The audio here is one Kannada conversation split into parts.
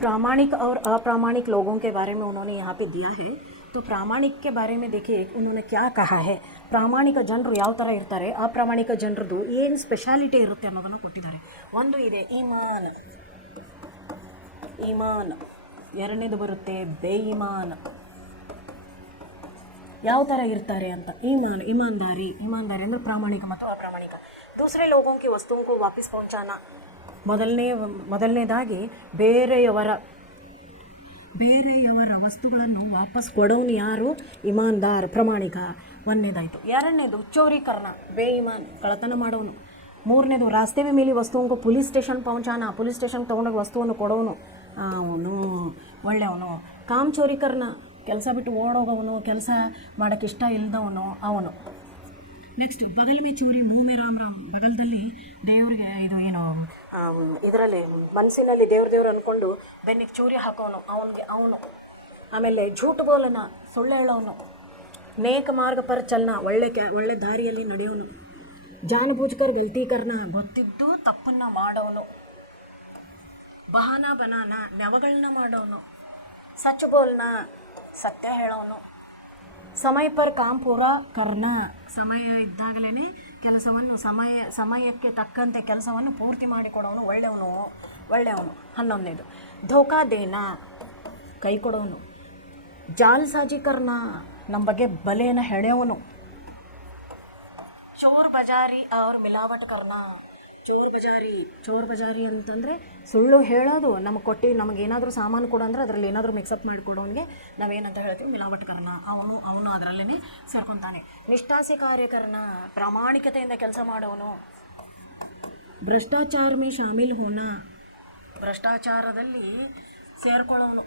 प्रामाणिक और अप्रामाणिक लोगों के बारे में उन्होंने यहाँ पे दिया है। तो प्रामाणिक के बारे में देखिए उन्होंने क्या कहा है, ಪ್ರಾಮಾಣಿಕ ಜನರು ಯಾವ ಥರ ಇರ್ತಾರೆ, ಅಪ್ರಾಮಾಣಿಕ ಜನರದು ಏನು ಸ್ಪೆಷಾಲಿಟಿ ಇರುತ್ತೆ ಅನ್ನೋದನ್ನು ಕೊಟ್ಟಿದ್ದಾರೆ. ಒಂದು ಇದೆ ಈಮಾನ್, ಈಮಾನ್. ಎರಡನೇದು ಬರುತ್ತೆ ಬೇಯಿಮಾನ್. ಯಾವ ಥರ ಇರ್ತಾರೆ ಅಂತ, ಈಮಾನ್ ईमानदारी. ईमानदारी ಅಂದರೆ ಪ್ರಾಮಾಣಿಕ ಮತ್ತು ಅಪ್ರಾಮಾಣಿಕ. दूसरे लोगों की वस्तुओं को वापस पहुंचाना. ಮೊದಲನೇದಾಗಿ ಬೇರೆಯವರ ವಸ್ತುಗಳನ್ನು ವಾಪಸ್ ಕೊಡೋನು ಯಾರು, ಇಮಾನ್ದಾರ್, ಪ್ರಾಮಾಣಿಕ. ಒಂದನೇದಾಯಿತು. ಎರಡನೇದು ಚೋರೀಕರಣ, ಬೇಯಿಮಾನ್, ಕಳ್ಳತನ ಮಾಡೋನು. ಮೂರನೇದು ರಾಸ್ತೆ ಮೇಲೆ ವಸ್ತುವನ್ನು ಪೊಲೀಸ್ ಸ್ಟೇಷನ್ ಪਹੁಂಚಾನ, ಪೊಲೀಸ್ ಸ್ಟೇಷನ್ಗೆ ತೊಗೊಂಡೋಗಿ ವಸ್ತುವನ್ನು ಕೊಡೋನು, ಅವನು ಒಳ್ಳೆಯವನು. ಕಾಮ್ ಚೋರೀಕರಣ, ಕೆಲಸ ಬಿಟ್ಟು ಓಡೋಗವನು, ಕೆಲಸ ಮಾಡೋಕ್ಕೆ ಇಷ್ಟ ಇಲ್ಲದವನು ಅವನು. ನೆಕ್ಸ್ಟ್ ಬಗಲ್ ಮೇ ಚೂರಿ ಮುಹ್ ಮೇ ರಾಮ್ ರಾಮ್. ಬಗಲ್ದಲ್ಲಿ ದೇವರಿಗೆ ಇದು ಏನು ಇದರಲ್ಲಿ ಮನಸ್ಸಿನಲ್ಲಿ ದೇವ್ರು ಅಂದ್ಕೊಂಡು ಬೆನ್ನಿಗೆ ಚೂರಿ ಹಾಕೋನು ಅವನು. ಆಮೇಲೆ ಝೂಟ್ ಬೋಲನ, ಸುಳ್ಳು ಹೇಳೋನು. ನೇಕ ಮಾರ್ಗ ಪರ್ ಚಲನ, ಒಳ್ಳೆ ದಾರಿಯಲ್ಲಿ ನಡೆಯೋನು. ಜಾನ್ ಬೂಜ್ಕರ್ ಗಲ್ತಿ ಕರ್ನ, ಗೊತ್ತಿದ್ದು ತಪ್ಪನ್ನು ಮಾಡೋನು. ಬಹಾನ ಬನಾನ, ನೆವಗಳನ್ನ ಮಾಡೋನು. ಸಚ್ ಬೋಲ್ನ, ಸತ್ಯ ಹೇಳೋನು. ಸಮಯ ಪರ್ ಕಾಮ್ ಪೂರ ಕರ್ನ, ಸಮಯ ಇದ್ದಾಗಲೇ ಕೆಲಸವನ್ನು ಸಮಯಕ್ಕೆ ತಕ್ಕಂತೆ ಕೆಲಸವನ್ನು ಪೂರ್ತಿ ಮಾಡಿಕೊಡೋನು, ಒಳ್ಳೆಯವನು. 11ನೇದು ಧೋಕಾ ದೇನ, ಕೈ ಕೊಡೋನು. ಜಾಲ್ಸಾಜಿ ಕರ್ನ, ನಮ್ಮ ಬಗ್ಗೆ ಬಲೆಯನ್ನು ಹೆಣೆಯವನು. ಚೋರ್ ಬಜಾರಿ ಅವ್ರ ಮಿಲಾವಟ್ ಕರ್ನ. ಚೋರ್ ಬಜಾರಿ ಅಂತಂದರೆ ಸುಳ್ಳು ಹೇಳೋದು. ನಮಗೇನಾದರೂ ಸಾಮಾನು ಕೊಡು ಅಂದರೆ ಅದರಲ್ಲಿ ಏನಾದರೂ ಮಿಕ್ಸಪ್ ಮಾಡಿಕೊಡೋನಿಗೆ ನಾವೇನಂತ ಹೇಳ್ತೀವಿ, ಮಿಲಾವಟ್ ಕರ್ನ. ಅವನು ಅದರಲ್ಲೇ ಸೇರ್ಕೊತಾನೆ. ನಿಷ್ಠಾಸಿ ಕಾರ್ಯಕರ್ನ, ಪ್ರಾಮಾಣಿಕತೆಯಿಂದ ಕೆಲಸ ಮಾಡೋನು. ಭ್ರಷ್ಟಾಚಾರ ಮೇ ಶಾಮಿಲ್ ಹೋನ, ಭ್ರಷ್ಟಾಚಾರದಲ್ಲಿ ಸೇರ್ಕೊಳ್ಳೋನು.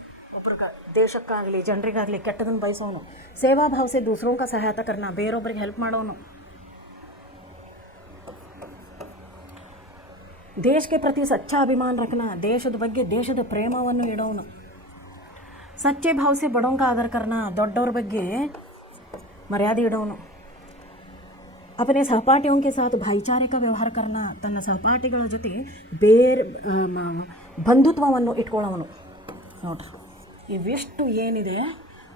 ದೇಶಕ್ಕಾಗಲಿ ಜನರಿಗಾಗಲಿ ಕೆಟ್ಟದನ್ನು ಬಯಸೋನು. ಸೇವಾ ಭಾವಸೆ ದೂಸರೋं का ಸಹಾಯತ ಕರ್ನ, ಬೇರೊಬ್ಬರಿಗೆ ಹೆಲ್ಪ್ ಮಾಡೋನು. ದೇಶ के प्रति सच्चा अभिमान रखना, ದೇಶದ ಬಗ್ಗೆ ದೇಶದ ಪ್ರೇಮವನ್ನು ಇಡೋನು. ಸಚ್ಚೆ ಭಾವಸೆ ಬಡೋं का आदर करना, ದೊಡ್ಡವ್ರ ಬಗ್ಗೆ ಮರ್ಯಾದೆ ಇಡೋನು. अपने सहपाठियों के साथ भाईचारे का व्यवहार करना, ತನ್ನ ಸಹಪಾಠಿಗಳ ಜೊತೆ ಬಂಧುತ್ವವನ್ನು ಇಟ್ಕೊಳ್ಳೋನು. ನೋಡ್ರಿ, ಇವೆಷ್ಟು ಏನಿದೆ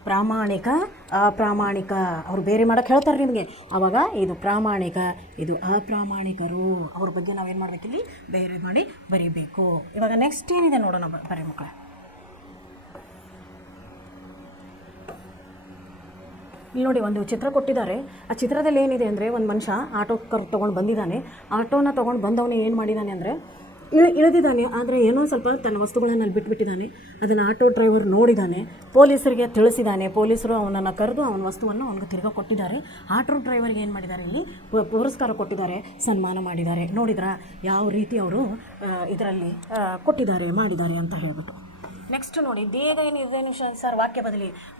ಪ್ರಾಮಾಣಿಕ ಅಪ್ರಾಮಾಣಿಕ ಅವ್ರು ಬೇರೆ ಮಾಡೋಕ್ಕೆ ಹೇಳ್ತಾರೆ ನಿಮಗೆ. ಆವಾಗ ಇದು ಪ್ರಾಮಾಣಿಕ, ಇದು ಅಪ್ರಾಮಾಣಿಕರು, ಅವ್ರ ಬಗ್ಗೆ ನಾವೇನು ಮಾಡಬೇಕಿಲ್ಲಿ ಬೇರೆ ಮಾಡಿ ಬರೀಬೇಕು. ಇವಾಗ ನೆಕ್ಸ್ಟ್ ಏನಿದೆ ನೋಡೋಣ ಬರೀ ಮಕ್ಕಳ. ಇಲ್ಲಿ ನೋಡಿ, ಒಂದು ಚಿತ್ರ ಕೊಟ್ಟಿದ್ದಾರೆ. ಆ ಚಿತ್ರದಲ್ಲಿ ಏನಿದೆ ಅಂದರೆ, ಒಂದು ಮನುಷ್ಯ ಆಟೋ ತೊಗೊಂಡು ಬಂದಿದ್ದಾನೆ. ಆಟೋನ ತೊಗೊಂಡು ಬಂದವನು ಏನು ಮಾಡಿದ್ದಾನೆ ಅಂದರೆ ಇಳಿದಿದ್ದಾನೆ. ಆದರೆ ಏನೋ ಸ್ವಲ್ಪ ತನ್ನ ವಸ್ತುಗಳನ್ನು ಅಲ್ಲಿ ಬಿಟ್ಬಿಟ್ಟಿದ್ದಾನೆ. ಅದನ್ನು ಆಟೋ ಡ್ರೈವರ್ ನೋಡಿದ್ದಾನೆ, ಪೊಲೀಸರಿಗೆ ತಿಳಿಸಿದ್ದಾನೆ. ಪೊಲೀಸರು ಅವನನ್ನು ಕರೆದು ಅವನ ವಸ್ತುವನ್ನು ಅವನಿಗೆ ತಿರ್ಗಾ ಕೊಟ್ಟಿದ್ದಾರೆ. ಆಟೋ ಡ್ರೈವರ್ಗೆ ಏನು ಮಾಡಿದ್ದಾರೆ, ಇಲ್ಲಿ ಪುರಸ್ಕಾರ ಕೊಟ್ಟಿದ್ದಾರೆ, ಸನ್ಮಾನ ಮಾಡಿದ್ದಾರೆ. ನೋಡಿದ್ರಾ ಯಾವ ರೀತಿ ಅವರು ಇದರಲ್ಲಿ ಮಾಡಿದ್ದಾರೆ ಅಂತ ಹೇಳ್ಬಿಟ್ಟು. ನೆಕ್ಸ್ಟ್ ನೋಡಿ, ದೇಹ ನಿರ್ದೇಶನ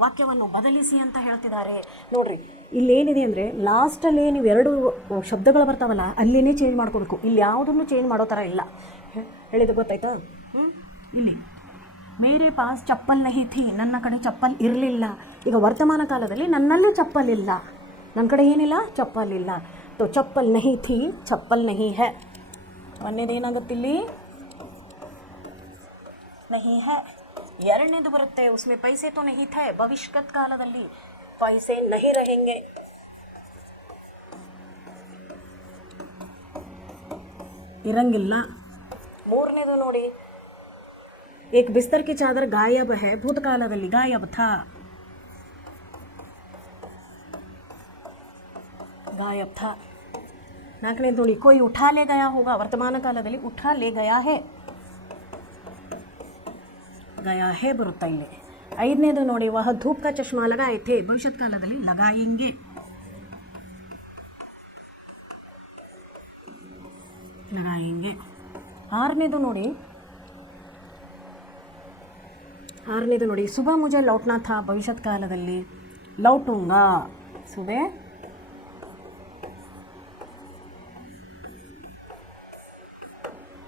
ವಾಕ್ಯವನ್ನು ಬದಲಿಸಿ ಅಂತ ಹೇಳ್ತಿದ್ದಾರೆ. ನೋಡ್ರಿ, ಇಲ್ಲೇನಿದೆ ಅಂದರೆ ಲಾಸ್ಟಲ್ಲಿ ನೀವು 2 ಶಬ್ದಗಳು ಬರ್ತಾವಲ್ಲ, ಅಲ್ಲಿನೇ ಚೇಂಜ್ ಮಾಡ್ಕೋಬೇಕು. ಇಲ್ಲಿ ಯಾವುದನ್ನು ಚೇಂಜ್ ಮಾಡೋ ಥರ ಇಲ್ಲ. ಹೇಳಿದ್ದು ಗೊತ್ತಾಯ್ತಾ? ಇಲ್ಲಿ ಮೇರೆ ಪಾಸ್ ಚಪ್ಪಲ್ ನಹಿ ಥಿ, ನನ್ನ ಕಡೆ ಚಪ್ಪಲ್ ಇರಲಿಲ್ಲ. ಈಗ ವರ್ತಮಾನ ಕಾಲದಲ್ಲಿ ನನ್ನಲ್ಲಿ ಚಪ್ಪಲ್ ಇಲ್ಲ, ನನ್ನ ಕಡೆ ಏನಿಲ್ಲ, ಚಪ್ಪಲ್ ಇಲ್ಲ. ತೋ ಚಪ್ಪಲ್ ನಹಿ ಥಿ, ಚಪ್ಪಲ್ ನಹಿ ಹೈ. ಒಂದೇದೇನಾಗುತ್ತಿಲ್ಲಿ ನಹಿ ಹೈ. ಎರಡನೇದು ಬರುತ್ತೆ, ಉಸ್ಮೆ ಪೈಸೆ ತೋ ನಹಿ ಥೆ, ಭವಿಷ್ಯತ್ ಕಾಲದಲ್ಲಿ ಪೈಸೆ ನಹಿ रहेंगे. ಇರಂಗಿಲ್ಲ. ಮೂರನೇದು ನೋಡಿ, ಏಕ್ ಬಿಸ್ತರ್ ಕಿ ಚಾದರ್ ಗಾಯಬ್ ಹೈ, ಭೂತಕಾಲದಲ್ಲಿ ಗಾಯಬ್ ಥಾ. ನಾಲ್ಕನೇದು ನೋಡಿ, ಕೋಯಿ ಉಠಾ ಲೇ ಗಯಾ ಹೋಗಾ, ವರ್ತಮಾನ ಕಾಲದಲ್ಲಿ ಉಠಾ ಲೇ ಗಯಾ ಹೇ ಬರುತ್ತಾ ಇಲ್ಲಿ. ಐದನೇದು ನೋಡಿ, ವಹ ಧೂಪ್ ಕಾ ಚಶ್ಮಾ ಲಗಾಯೆ ಥೇ, ಭವಿಷ್ಯತ್ ಕಾಲದಲ್ಲಿ ಲಗಾಯೆಂಗೆ. ಆರನೇದು ನೋಡಿ, ಸುಬಹ ಮುಜೆ ಲೌಟ್ನಾ ಥಾ, ಭವಿಷ್ಯತ್ ಕಾಲದಲ್ಲಿ ಲೌಟುಂಗಾ.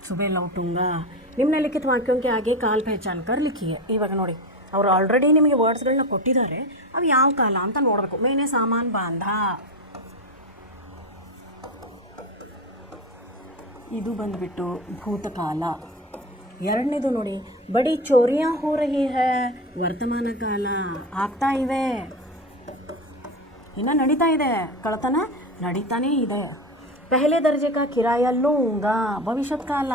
ಸುಬೆ ಲೌಟುಂಗಾ. ನಿಮ್ನಲಿಖಿತ ವಾಕ್ಯಕ್ಕೆ ಆಗಿ ಕಾಲ್ ಪಹಚಾನ್ ಕರ್ ಲಿಖಿಯೇ. ಇವಾಗ ನೋಡಿ, ಅವರು ಆಲ್ರೆಡಿ ನಿಮಗೆ ವರ್ಡ್ಸ್ಗಳನ್ನ ಕೊಟ್ಟಿದ್ದಾರೆ, ಅವು ಯಾವ ಕಾಲ ಅಂತ ನೋಡಬೇಕು. ಮೇನೆ ಸಾಮಾನ್ ಬಾಂಧ, ಇದು ಬಂದುಬಿಟ್ಟು ಭೂತಕಾಲ. ಎರಡನೇದು ನೋಡಿ, ಬಡಿ ಚೋರಿಯಾ ಹೋ ರಹಿ ಹೈ, ವರ್ತಮಾನ ಕಾಲ, ಆಗ್ತಾ ಇವೆ, ಇನ್ನು ನಡೀತಾ ಇದೆ, ಕಳ್ಳತನ ನಡೀತಾನೇ ಇದೆ. ಪಹಲೆ ದರ್ಜೆ ಕಾ ಕಿರಾಯ ಲೂಂಗಾ, ಭವಿಷ್ಯತ್ ಕಾಲ.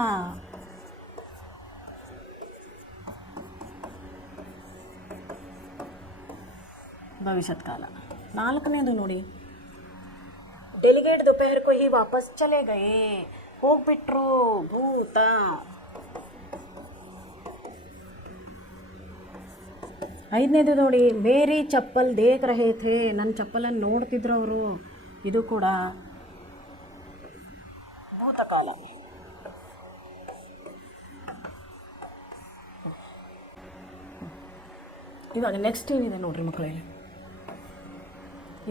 ಭವಿಷ್ಯತ್ ಕಾಲ. ನಾಲ್ಕನೇದು ನೋಡಿ, ಡೆಲಿಗೇಟ್ दोपहर को ही ವಾಪಸ್ ಚಲೆ ಗಯೇ, ಹೋಗ್ಬಿಟ್ರು, ಭೂತ. ಐದನೇದು ನೋಡಿ, ಮೇರಿ ಚಪ್ಪಲ್ ದೇಖ್ ರಹೇ ಥೇ, ನನ್ನ ಚಪ್ಪಲನ್ನು ನೋಡ್ತಿದ್ರು ಅವರು, ಇದು ಕೂಡ ಭೂತಕಾಲ. ಇವಾಗ ನೆಕ್ಸ್ಟ್ ಏನಿದೆ ನೋಡ್ರಿ ಮಕ್ಕಳಲ್ಲಿ,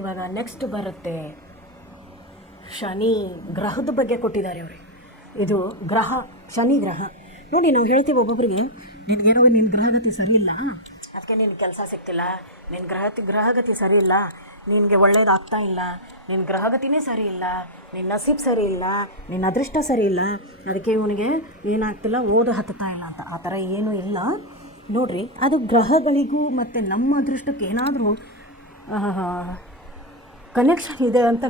ಇವಾಗ ನೆಕ್ಸ್ಟ್ ಬರುತ್ತೆ ಶನಿ ಗ್ರಹದ ಬಗ್ಗೆ ಕೊಟ್ಟಿದ್ದಾರೆ ಅವ್ರಿಗೆ. ಇದು ಗ್ರಹ, ಶನಿ ಗ್ರಹ ನೋಡಿ. ನಾವು ಹೇಳ್ತೀವಿ ಒಬ್ಬೊಬ್ಬರಿಗೆ, ನಿನಗೇನೋ ನಿನ್ನ ಗ್ರಹಗತಿ ಸರಿ ಇಲ್ಲ, ಅದಕ್ಕೆ ನಿನ್ನ ಕೆಲಸ ಸಿಗ್ತಿಲ್ಲ, ನಿನ್ನ ಗ್ರಹಗತಿ ಸರಿ ಇಲ್ಲ, ನಿನಗೆ ಒಳ್ಳೇದಾಗ್ತಾ ಇಲ್ಲ, ನಿನ್ನ ಗ್ರಹಗತಿನೇ ಸರಿ ಇಲ್ಲ, ನಿನ್ನ ನಸೀಬ್ ಸರಿ ಇಲ್ಲ, ನಿನ್ನ ಅದೃಷ್ಟ ಸರಿ ಇಲ್ಲ, ಅದಕ್ಕೆ ಇವನಿಗೆ ಏನಾಗ್ತಿಲ್ಲ, ಓದು ಹತ್ತುತ್ತಾ ಇಲ್ಲ ಅಂತ. ಆ ಥರ ಏನೂ ಇಲ್ಲ ನೋಡ್ರಿ. ಅದು ಗ್ರಹಗಳಿಗೂ ಮತ್ತು ನಮ್ಮ ಅದೃಷ್ಟಕ್ಕೆ ಏನಾದರೂ ಕನೆಕ್ಷನ್ ಇದೆ ಅಂತ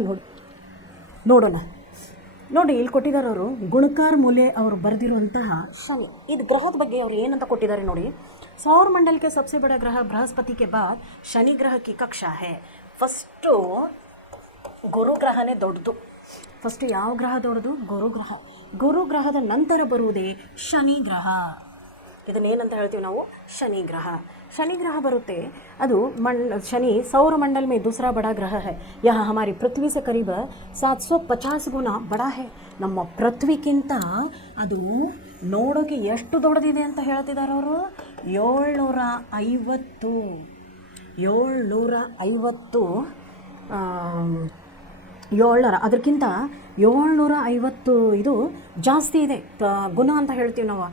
ನೋಡೋಣ. ನೋಡಿ, ಇಲ್ಲಿ ಕೊಟ್ಟಿದ್ದಾರೆ ಅವರು, ಗುಣಕಾರ್ ಮೂಲೆ ಅವರು ಬರೆದಿರುವಂತಹ ಶನಿ. ಇದು ಗ್ರಹದ ಬಗ್ಗೆ ಅವರು ಏನಂತ ಕೊಟ್ಟಿದ್ದಾರೆ ನೋಡಿ. ಸೌರಮಂಡಲಕ್ಕೆ ಸಬ್ಸೆ ಬಡ ಗ್ರಹ ಬೃಹಸ್ಪತಿ ಕೆ ಬಾದ್ ಶನಿ ಗ್ರಹ ಕಿ ಕಕ್ಷಾ ಹೇ. ಫಸ್ಟು ಗುರುಗ್ರಹನೇ ದೊಡ್ಡದು. ಫಸ್ಟು ಯಾವ ಗ್ರಹ ದೊಡ್ಡದು? ಗುರುಗ್ರಹ. ಗುರುಗ್ರಹದ ನಂತರ ಬರುವುದೇ ಶನಿ ಗ್ರಹ. ಇದನ್ನೇನಂತ ಹೇಳ್ತೀವಿ ನಾವು? ಶನಿ ಗ್ರಹ. शनि ग्रह बरुते ಅದು शनि सौरमंडल में दूसरा बड़ा ग्रह है। यह हमारी पृथ्वी से करीब 750 गुना बड़ा है। ನಮ್ಮ ಪೃಥ್ವಿಗಿಂತ ಅದು ನೋಡೋಕೆ ಎಷ್ಟು ದೊಡ್ಡದಿದೆ ಅಂತ ಹೇಳ್ತಿದ್ದಾರೆ ಅವರು. 750 ಅದಕ್ಕಿಂತ 750 ಇದು ಜಾಸ್ತಿ ಇದೆ. ಗುಣ ಅಂತ ಹೇಳ್ತೀವಿ ನಾವು.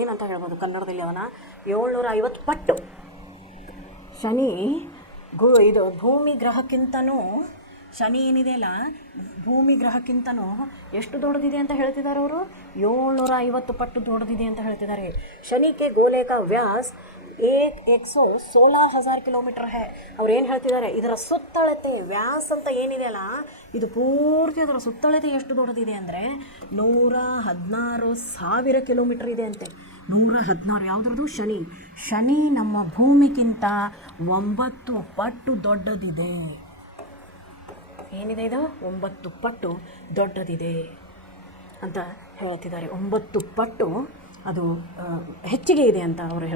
ಏನಂತ ಹೇಳ್ಬೋದು ಕನ್ನಡದಲ್ಲಿ ಅವನ? 750 ಪಟ್ಟು. ಶನಿ ಇದು ಭೂಮಿ ಗ್ರಹಕ್ಕಿಂತನೂ, ಶನಿ ಏನಿದೆಯಲ್ಲ ಭೂಮಿ ಗ್ರಹಕ್ಕಿಂತನೂ ಎಷ್ಟು ದೊಡ್ಡದಿದೆ ಅಂತ ಹೇಳ್ತಿದ್ದಾರೆ ಅವರು? 750 ಪಟ್ಟು ದೊಡ್ಡದಿದೆ ಅಂತ ಹೇಳ್ತಿದ್ದಾರೆ. ಶನಿಗೆ ಗೋಲೆ ಕಾ ವ್ಯಾಸ್ 116,000 ಕಿಲೋಮೀಟರ್ ಹೇ. ಅವ್ರು ಏನು ಹೇಳ್ತಿದ್ದಾರೆ, ಇದರ ಸುತ್ತಳತೆ ವ್ಯಾಸ ಅಂತ ಏನಿದೆಯಲ್ಲ, ಇದು ಪೂರ್ತಿ ಅದರ ಸುತ್ತಳತೆ ಎಷ್ಟು ದೊಡ್ಡದಿದೆ ಅಂದರೆ 116,000 ಕಿಲೋಮೀಟರ್ ಇದೆ ಅಂತೆ. 116. ಯಾವುದ್ರದ್ದು? ಶನಿ. ಶನಿ ನಮ್ಮ ಭೂಮಿಗಿಂತ 9 ಪಟ್ಟು ದೊಡ್ಡದಿದೆ. ಏನಿದೆ ಇದು? 9 ಪಟ್ಟು ದೊಡ್ಡದಿದೆ ಅಂತ ಹೇಳ್ತಿದ್ದಾರೆ. 9 ಪಟ್ಟು ಅದು ಹೆಚ್ಚಿಗೆ ಇದೆ ಅಂತ ಅವರು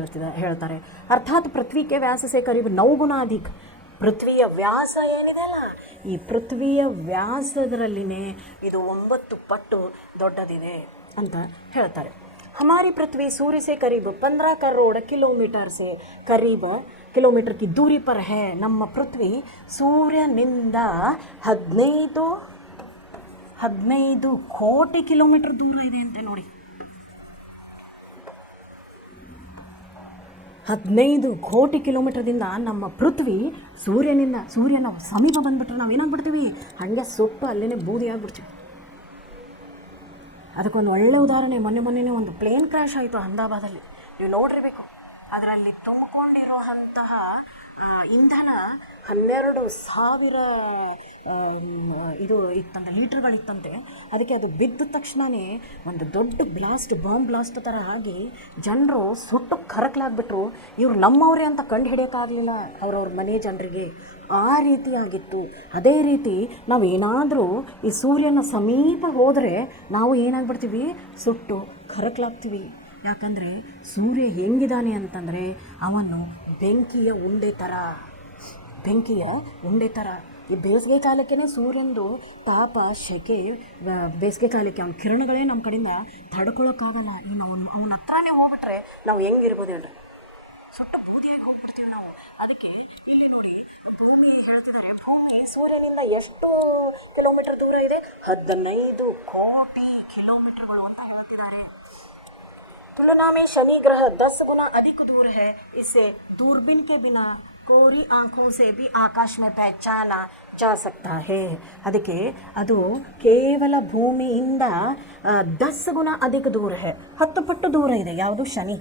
ಹೇಳ್ತಾರೆ. ಅರ್ಥಾತ್ ಪೃಥ್ವಿಗೆ ವ್ಯಾಸಸೆ ಕರೀಬ್ 9 ಗುಣ ಅಧಿಕ. ಪೃಥ್ವಿಯ ವ್ಯಾಸ ಏನಿದೆ ಅಲ್ಲ, ಈ ಪೃಥ್ವಿಯ ವ್ಯಾಸದರಲ್ಲಿನೇ ಇದು 9 ಪಟ್ಟು ದೊಡ್ಡದಿದೆ ಅಂತ ಹೇಳ್ತಾರೆ. हमारी पृथ्वी सूर्य से करीब 15 करोड़ किलोमीटर से करीब किलोमीटर की दूरी पर है. ನಮ್ಮ ಪೃಥ್ವಿ ಸೂರ್ಯನಿಂದ 15 ಕೋಟಿ ಕಿಲೋಮೀಟರ್ ದೂರ ಇದೆ ಅಂತೆ ನೋಡಿ. 15 ಕೋಟಿ ಕಿಲೋಮೀಟರ್ದಿಂದ ನಮ್ಮ ಪೃಥ್ವಿ ಸೂರ್ಯನ ಸಮೀಪ ಬಂದುಬಿಟ್ರೆ ನಾವೇನಾಗ್ಬಿಡ್ತೀವಿ? ಹಾಗೆ ಸುಟ್ಟು ಅಲ್ಲೇ ಬೂದಿ ಆಗಿಬಿಡ್ತೀವಿ. ಅದಕ್ಕೊಂದು ಒಳ್ಳೆ ಉದಾಹರಣೆ, ಮೊನ್ನೆ ಒಂದು ಪ್ಲೇನ್ ಕ್ರ್ಯಾಶ್ ಆಯಿತು ಅಹಮದಾಬಾದಲ್ಲಿ. ನೀವು ನೋಡಿರಬೇಕು. ಅದರಲ್ಲಿ ತುಂಬಿಕೊಂಡಿರುವಂತಹ ಇಂಧನ 12,000 ಇದು ಇತ್ತಂತೆ, ಲೀಟ್ರ್ಗಳಿತ್ತಂತೆ. ಅದಕ್ಕೆ ಅದು ಬಿದ್ದ ತಕ್ಷಣವೇ ಒಂದು ದೊಡ್ಡ ಬಾಂಬ್ ಬ್ಲಾಸ್ಟ್ ಥರ ಆಗಿ ಜನರು ಸುಟ್ಟು ಕರಕಲಾಗ್ಬಿಟ್ರು. ಇವ್ರು ನಮ್ಮವರೇ ಅಂತ ಕಂಡು ಹಿಡಿಯೋಕ್ಕಾಗಲಿಲ್ಲ ಅವ್ರವ್ರ ಮನೆ ಜನರಿಗೆ. ಆ ರೀತಿ ಆಗಿತ್ತು. ಅದೇ ರೀತಿ ನಾವೇನಾದರೂ ಈ ಸೂರ್ಯನ ಸಮೀಪ ಹೋದರೆ ನಾವು ಏನಾಗ್ಬಿಡ್ತೀವಿ? ಸುಟ್ಟು ಕರಕಲಾಗ್ತೀವಿ. ಯಾಕಂದರೆ ಸೂರ್ಯ ಹೆಂಗಿದ್ದಾನೆ ಅಂತಂದರೆ ಅವನು ಬೆಂಕಿಯ ಉಂಡೆ ಥರ. ಈ ಬೇಸಿಗೆ ಕಾಲಕ್ಕೇ ಸೂರ್ಯಂದು ತಾಪ, ಸೆಕೆ, ಬೇಸಿಗೆ ಕಾಲಕ್ಕೆ ಅವನ ಕಿರಣಗಳೇ ನಮ್ಮ ಕಡೆಯಿಂದ ತಡ್ಕೊಳ್ಳೋಕ್ಕಾಗಲ್ಲ. ಇನ್ನು ಅವನ ಹತ್ರನೇ ಹೋಗ್ಬಿಟ್ರೆ ನಾವು ಹೆಂಗಿರ್ಬೋದು ಹೇಳ್ರಿ? ಸುಟ್ಟು ಬೂದಿಯಾಗಿ ಹೋಗ್ಬಿಡ್ತೀವಿ ನಾವು. ಅದಕ್ಕೆ ಇಲ್ಲಿ ನೋಡಿ, ಭೂಮಿ ಹೇಳ್ತಿದ್ದಾರೆ, ಭೂಮಿ ಸೂರ್ಯನಿಂದ ಎಷ್ಟು ಕಿಲೋಮೀಟರ್ ದೂರ ಇದೆ? 15 ಕೋಟಿ ಕಿಲೋಮೀಟರ್ಗಳು ಅಂತ ಹೇಳ್ತಿದ್ದಾರೆ. तुलना में शनि ग्रह 10 गुना अधिक दूर है. इसे दूरबीन के बिना ಕೋರಿ ಆಂಖೋं से भी ಆಕಾಶ में पहचाना जा सकता है. ಅದಕ್ಕೆ ಅದು ಕೇವಲ ಭೂಮಿಯಿಂದ 10 ಗುಣ ಅಧಿಕ ದೂರ है, 10 ಪಟ್ಟು ದೂರ ಇದೆ. ಯಾವುದು? ಶನಿ.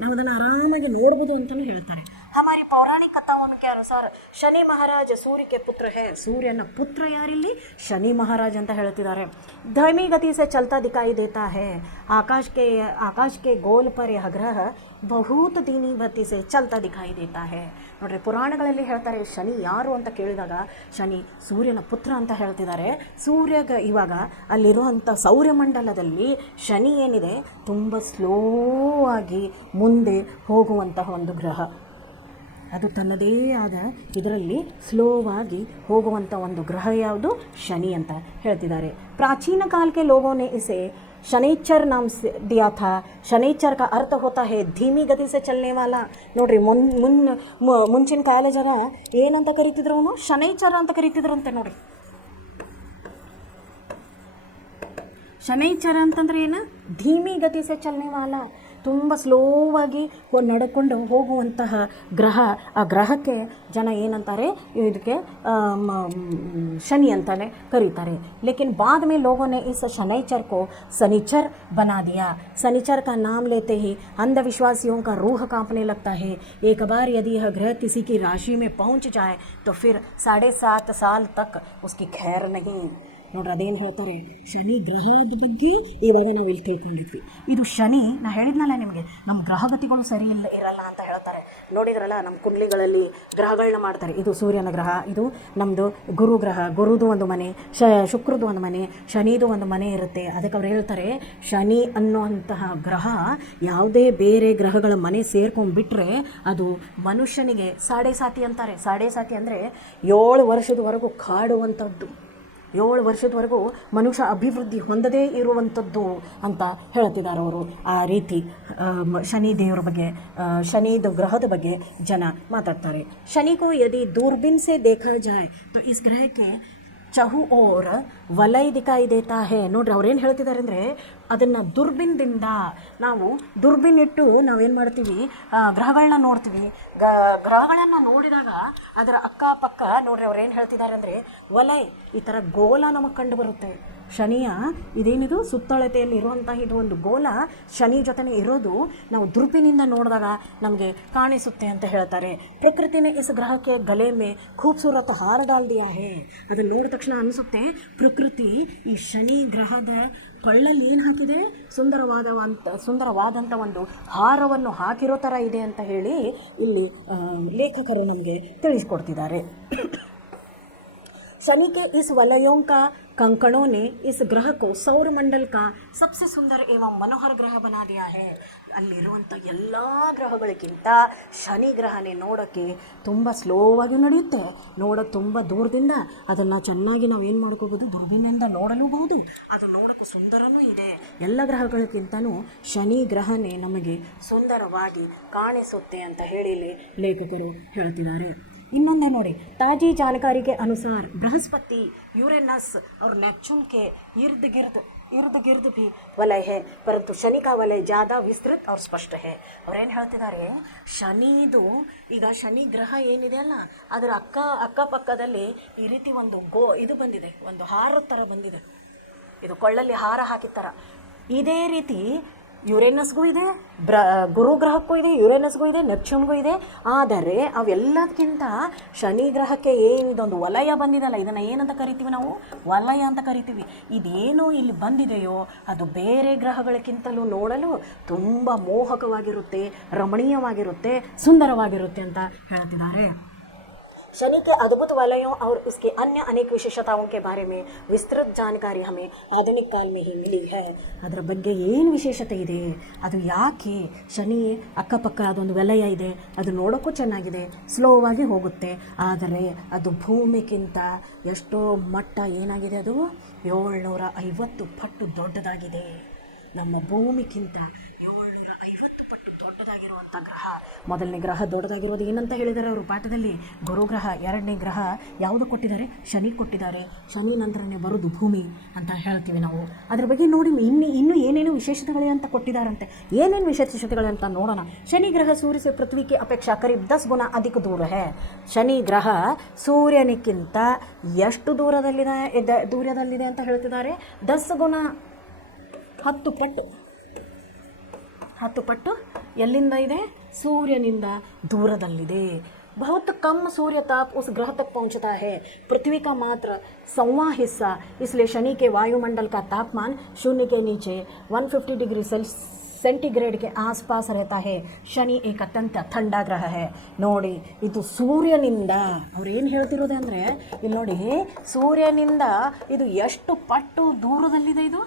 ನಾವು ಅದನ್ನು ಆರಾಮಾಗಿ ನೋಡ್ಬೋದು ಅಂತಲೂ ಹೇಳ್ತಾರೆ. हमारी पौराणिक कथाओं के अनुसार शनि महाराज सूर्य के पुत्र है. सूर्यನ पुत्र ಯಾರಿಲ್ಲಿ? शनि महाराज ಅಂತ ಹೇಳ್ತಿದ್ದಾರೆ. धीमी गति से चलता दिखाई देता है. आकाश के गोल पर यह ग्रह बहुत धीमी गति से चलता दिखाई देता है. ನೋಡ್ರಿ, ಪುರಾಣಗಳಲ್ಲಿ ಹೇಳ್ತಾರೆ ಶನಿ ಯಾರು ಅಂತ ಕೇಳಿದಾಗ ಶನಿ ಸೂರ್ಯನ ಪುತ್ರ ಅಂತ ಹೇಳ್ತಿದ್ದಾರೆ. ಸೂರ್ಯಗ ಇವಾಗ ಅಲ್ಲಿರುವಂಥ ಸೌರ್ಯಮಂಡಲದಲ್ಲಿ ಶನಿ ಏನಿದೆ ತುಂಬ ಸ್ಲೋ ಆಗಿ ಮುಂದೆ ಹೋಗುವಂತಹ ಒಂದು ಗ್ರಹ. ಅದು ತನ್ನದೇ ಆದ ಇದರಲ್ಲಿ ಸ್ಲೋವಾಗಿ ಹೋಗುವಂಥ ಒಂದು ಗ್ರಹ ಯಾವುದು? ಶನಿ ಅಂತ ಹೇಳ್ತಿದ್ದಾರೆ. ಪ್ರಾಚೀನ ಕಾಲಕ್ಕೆ ಲೋಗೋನೆ ಇಸೆ शनिचर नाम से दिया था. शनिचर का अर्थ होता है धीमी गति से चलने वाला. ನೋಡ್ರಿ, ಮುಂಚಿನ ಕಾಲ ಜನ ಏನಂತ ಕರಿತಿದ್ರು? ಅವನು ಶನೈಚರ ಅಂತ ಕರಿತಿದ್ರಂತೆ. ನೋಡ್ರಿ, ಶನೈಚರ ಅಂತಂದ್ರೆ ಏನು? ಧೀಮಿ ಗತಿ ಸೆ ಚಲನೆ ವಾಲ, ತುಂಬ ಸ್ಲೋವಾಗಿ ನಡ್ಕೊಂಡು ಹೋಗುವಂತಹ ಗ್ರಹ. ಆ ಗ್ರಹಕ್ಕೆ ಜನ ಏನಂತಾರೆ? ಇದಕ್ಕೆ ಶನಿ ಅಂತಾನೆ ಕರೀತಾರೆ. ಲೇಕಿನ್ बाद में लोगों ने इस शनिचर को शनिचर बना दिया. शनिचर का नाम लेते ही अंधविश्वासियों का रूह कांपने लगता है. एक बार यदि यह ग्रह किसी की राशि में पहुंच जाए तो फिर 7.5 साल तक उसकी खैर नहीं. ನೋಡ್ರಿ, ಅದೇನು ಹೇಳ್ತಾರೆ? ಶನಿ ಗ್ರಹದ ಬಗ್ಗೆ ಇವಾಗ ನಾವು ಇಲ್ಲಿ ತಿಳ್ಕೊಂಡಿದ್ವಿ. ಇದು ಶನಿ, ನಾ ಹೇಳಿದ್ನಲ್ಲ ನಿಮಗೆ, ನಮ್ಮ ಗ್ರಹಗತಿಗಳು ಸರಿ ಇರಲ್ಲ ಅಂತ ಹೇಳ್ತಾರೆ. ನೋಡಿದ್ರಲ್ಲ, ನಮ್ಮ ಕುಂಡ್ಲಿಗಳಲ್ಲಿ ಗ್ರಹಗಳನ್ನ ಮಾಡ್ತಾರೆ. ಇದು ಸೂರ್ಯನ ಗ್ರಹ, ಇದು ನಮ್ಮದು ಗುರು ಗ್ರಹ. ಗುರುದು ಒಂದು ಮನೆ, ಶುಕ್ರದು ಒಂದು ಮನೆ, ಶನಿದು ಒಂದು ಮನೆ ಇರುತ್ತೆ. ಅದಕ್ಕೆ ಅವ್ರು ಹೇಳ್ತಾರೆ ಶನಿ ಅನ್ನುವಂತಹ ಗ್ರಹ ಯಾವುದೇ ಬೇರೆ ಗ್ರಹಗಳ ಮನೆ ಸೇರ್ಕೊಂಡ್ಬಿಟ್ರೆ ಅದು ಮನುಷ್ಯನಿಗೆ ಸಾಡೆ ಸಾತಿ ಅಂತಾರೆ. ಸಾಡೆ ಸಾತಿ ಅಂದರೆ 7 ವರ್ಷದವರೆಗೂ ಕಾಡುವಂಥದ್ದು. 7 ವರ್ಷದವರೆಗೂ ಮನುಷ್ಯ ಅಭಿವೃದ್ಧಿ ಹೊಂದದೇ ಇರುವಂಥದ್ದು ಅಂತ ಹೇಳ್ತಿದ್ದಾರೆ ಅವರು. ಆ ರೀತಿ ಶನಿ ದೇವರ ಬಗ್ಗೆ, ಶನಿದು ಗ್ರಹದ ಬಗ್ಗೆ ಜನ ಮಾತಾಡ್ತಾರೆ. ಶನಿಗೂ ಯದಿ ದೂರ್ಬಿನ್ ಸೆ ದೇಖಾ ಜಾಯ್ ತೋ ಇಸ್ ಗ್ರಹಕ್ಕೆ ಚಹು ಓರ್ ವಲಯ ದಿಕಾಯಿ ದೇತಾ ಹೇ. ನೋಡ್ರಿ, ಅವ್ರೇನು ಹೇಳ್ತಿದ್ದಾರೆ ಅಂದರೆ ಅದನ್ನು ದುರ್ಬಿನ್ದಿಂದ, ನಾವು ದುರ್ಬಿನ್ ಇಟ್ಟು ನಾವೇನು ಮಾಡ್ತೀವಿ? ಗ್ರಹಗಳನ್ನ ನೋಡ್ತೀವಿ. ಗ್ರಹಗಳನ್ನು ನೋಡಿದಾಗ ಅದರ ಅಕ್ಕಪಕ್ಕ ನೋಡ್ರಿ ಅವ್ರೇನು ಹೇಳ್ತಿದ್ದಾರೆ ಅಂದರೆ ವಲಯ, ಈ ಥರ ಗೋಲ ನಮಗೆ ಕಂಡು ಬರುತ್ತೆ. ಶನಿಯ ಇದೇನಿದು ಸುತ್ತಳತೆಯಲ್ಲಿ ಇರುವಂತಹ ಇದು ಒಂದು ಗೋಲ ಶನಿ ಜೊತೆನೇ ಇರೋದು ನಾವು ದುರ್ಬಿನಿಂದ ನೋಡಿದಾಗ ನಮಗೆ ಕಾಣಿಸುತ್ತೆ ಅಂತ ಹೇಳ್ತಾರೆ. ಪ್ರಕೃತಿನೇ ಇಸ್ ಗ್ರಹಕ್ಕೆ ಗಲೆ ಮೇ ಖೂಬ್ಸೂರತ್ ಹಾರ ಡಾಲ್ ದಿಯಾ ಹೇ. ಅದನ್ನು ನೋಡಿದ ತಕ್ಷಣ ಅನಿಸುತ್ತೆ ಪ್ರಕೃತಿ ಈ ಶನಿ ಗ್ರಹದ ಕೊಳ್ಳಲ್ಲಿ ಏನು ಹಾಕಿದೆ? ಸುಂದರವಾದಂಥ ಒಂದು ಹಾರವನ್ನು ಹಾಕಿರೋ ಥರ ಇದೆ ಅಂತ ಹೇಳಿ ಇಲ್ಲಿ ಲೇಖಕರು ನಮಗೆ ತಿಳಿಸ್ಕೊಡ್ತಿದ್ದಾರೆ. शनि के इस वलयों का कंकड़ों ने इस ग्रह को सौरमंडल का सबसे सुंदर एवं मनोहर ग्रह बना दिया है. ಅಲ್ಲಿರುವಂಥ ಎಲ್ಲ ಗ್ರಹಗಳಿಗಿಂತ ಶನಿ ಗ್ರಹನೇ ನೋಡೋಕ್ಕೆ ತುಂಬ ಸ್ಲೋವಾಗಿ ನಡೆಯುತ್ತೆ. ನೋಡೋದು ತುಂಬ ದೂರದಿಂದ ಅದನ್ನು ಚೆನ್ನಾಗಿ ನಾವು ಏನು ಮಾಡ್ಕೋಬೋದು? ದೂರದಿಂದ ನೋಡಲೂಬಹುದು. ಅದು ನೋಡೋಕ್ಕೂ ಸುಂದರನೂ ಇದೆ. ಎಲ್ಲ ಗ್ರಹಗಳಿಗಿಂತನೂ ಶನಿ ಗ್ರಹನೇ ನಮಗೆ ಸುಂದರವಾಗಿ ಕಾಣಿಸುತ್ತೆ ಅಂತ ಹೇಳಿ ಲೇಖಕರು ಹೇಳ್ತಿದ್ದಾರೆ. ಇನ್ನೊಂದೇ ನೋಡಿ, ताज़ी जानकारी के अनुसार बृहस्पति, यूरेनस और नेपच्यून के इर्द गिर्द भी वलय है, परंतु शनि का वलय ज़्यादा विस्तृत और स्पष्ट है. ಅವ್ರೇನು ಹೇಳ್ತಿದ್ದಾರೆ? ಶನಿದು ಈಗ ಶನಿ ಗ್ರಹ ಏನಿದೆ ಅಲ್ಲ, ಅದರ ಅಕ್ಕಪಕ್ಕದಲ್ಲಿ ಈ ರೀತಿ ಒಂದು ಇದು ಬಂದಿದೆ, ಒಂದು ಹಾರದ ಥರ ಬಂದಿದೆ. ಇದು ಕೊಳ್ಳಲ್ಲಿ ಹಾರ ಹಾಕಿದ ಥರ. ಇದೇ ರೀತಿ ಯುರೇನಸ್ಗೂ ಇದೆ, ಗುರು ಗ್ರಹಕ್ಕೂ ಇದೆ, ಯುರೇನಸ್ಗೂ ಇದೆ, ನೆಪ್ಚೂನ್ಗೂ ಇದೆ. ಆದರೆ ಅವೆಲ್ಲದಕ್ಕಿಂತ ಶನಿ ಗ್ರಹಕ್ಕೆ ಏನಿದೊಂದು ವಲಯ ಬಂದಿದಲ್ಲ, ಇದನ್ನು ಏನಂತ ಕರಿತೀವಿ ನಾವು? ವಲಯ ಅಂತ ಕರಿತೀವಿ. ಇದೇನು ಇಲ್ಲಿ ಬಂದಿದೆಯೋ ಅದು ಬೇರೆ ಗ್ರಹಗಳಿಗಿಂತಲೂ ನೋಡಲು ತುಂಬ ಮೋಹಕವಾಗಿರುತ್ತೆ, ರಮಣೀಯವಾಗಿರುತ್ತೆ, ಸುಂದರವಾಗಿರುತ್ತೆ ಅಂತ ಹೇಳ್ತಿದ್ದಾರೆ. शनि के अद्भुत वलयों और उसके अन्य अनेक विशेषताओं के बारे में विस्तृत जानकारी हमें आधुनिक काल में ही मिली है. ಅದರ ಬಗ್ಗೆ ಏನು ವಿಶೇಷತೆ ಇದೆ, ಅದು ಯಾಕೆ ಶನಿ ಅಕ್ಕಪಕ್ಕ ಅದೊಂದು ವಲಯ ಇದೆ, ಅದು ನೋಡೋಕ್ಕೂ ಚೆನ್ನಾಗಿದೆ, ಸ್ಲೋವಾಗಿ ಹೋಗುತ್ತೆ. ಆದರೆ ಅದು ಭೂಮಿಗಿಂತ ಎಷ್ಟೋ ಮಟ್ಟ ಏನಾಗಿದೆ? ಅದು 750 ಪಟ್ಟು ದೊಡ್ಡದಾಗಿದೆ. ನಮ್ಮ ಭೂಮಿಗಿಂತ 750 ಪಟ್ಟು ದೊಡ್ಡದಾಗಿರುವಂಥ ಗ್ರಹ. ಮೊದಲನೇ ಗ್ರಹ ದೊಡ್ಡದಾಗಿರೋದು ಏನಂತ ಹೇಳಿದ್ದಾರೆ ಅವರು ಪಾಠದಲ್ಲಿ? ಗುರುಗ್ರಹ. ಎರಡನೇ ಗ್ರಹ ಯಾವುದು ಕೊಟ್ಟಿದ್ದಾರೆ? ಶನಿ ಕೊಟ್ಟಿದ್ದಾರೆ. ಶನಿ ನಂತರನೇ ಬರೋದು ಭೂಮಿ ಅಂತ ಹೇಳ್ತೀವಿ ನಾವು. ಅದ್ರ ಬಗ್ಗೆ ನೋಡಿ ಇನ್ನೂ ಏನೇನು ವಿಶೇಷತೆಗಳೇ ಅಂತ ಕೊಟ್ಟಿದ್ದಾರಂತೆ. ಏನೇನು ವಿಶೇಷತೆಗಳು ಅಂತ ನೋಡೋಣ. ಶನಿ ಗ್ರಹ सूर्य से पृथ्वी की अपेक्षा करीब 10 गुना अधिक दूर है. ಶನಿ ಗ್ರಹ ಸೂರ್ಯನಿಗಿಂತ ಎಷ್ಟು ದೂರದಲ್ಲಿದೆ ಅಂತ ಹೇಳ್ತಿದ್ದಾರೆ? 10 ಗುಣ, 10 ಪಟ್ಟು. 10 ಪಟ್ಟು ಎಲ್ಲಿಂದ ಇದೆ? सूर्यनिंद दूरदल्लिदे. बहुत कम सूर्य ताप उस ग्रह तक पहुंचता है. पृथ्वी का मात्र 100वां हिस्सा. इसलिए शनि के वायुमंडल का तापमान शून्य के नीचे 150 डिग्री सेंटीग्रेड के आसपास रहता है. ಶನಿ एक ಅತ್ಯಂತ ಥಂಡ ಗ್ರಹ है. ನೋಡಿ, ಇದು ಸೂರ್ಯನಿಂದ ಅವ್ರು ಏನು ಹೇಳ್ತಿರೋದು ಅಂದರೆ, ಇಲ್ಲಿ ನೋಡಿ, ಸೂರ್ಯನಿಂದ ಇದು ಎಷ್ಟು ಪಟ್ಟು ದೂರದಲ್ಲಿದೆ? ಇದು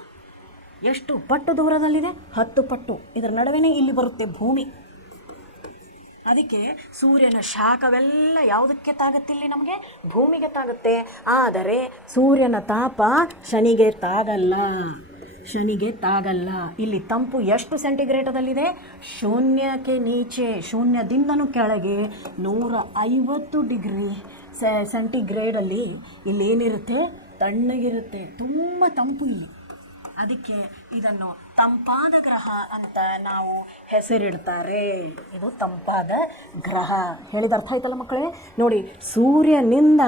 ಎಷ್ಟು ಪಟ್ಟು ದೂರದಲ್ಲಿದೆ? 10 ಪಟ್ಟು. ಇದರ ನಡುವೆನೇ ಇಲ್ಲಿ ಬರುತ್ತೆ ಭೂಮಿ. ಅದಕ್ಕೆ ಸೂರ್ಯನ ಶಾಖವೆಲ್ಲ ಯಾವುದಕ್ಕೆ ತಾಗತ್ತಿಲ್ಲಿ? ನಮಗೆ ಭೂಮಿಗೆ ತಾಗುತ್ತೆ. ಆದರೆ ಸೂರ್ಯನ ತಾಪ ಶನಿಗೆ ತಾಗಲ್ಲ. ಇಲ್ಲಿ ತಂಪು ಎಷ್ಟು ಸೆಂಟಿಗ್ರೇಡದಲ್ಲಿದೆ? ಶೂನ್ಯಕ್ಕೆ ನೀಚೆ, ಶೂನ್ಯದಿಂದನೂ ಕೆಳಗೆ 150 ಡಿಗ್ರಿ ಸೆಂಟಿಗ್ರೇಡಲ್ಲಿ ಇಲ್ಲೇನಿರುತ್ತೆ? ತಣ್ಣಗಿರುತ್ತೆ, ತುಂಬ ತಂಪು ಇಲ್ಲಿ. ಅದಕ್ಕೆ ಇದನ್ನು ತಂಪಾದ ಗ್ರಹ ಅಂತ ನಾವು ಹೆಸರಿಡ್ತಾರೆ. ಇದು ತಂಪಾದ ಗ್ರಹ. ಹೇಳಿದ ಅರ್ಥ ಆಯ್ತಲ್ಲ ಮಕ್ಕಳೇ? ನೋಡಿ, ಸೂರ್ಯನಿಂದ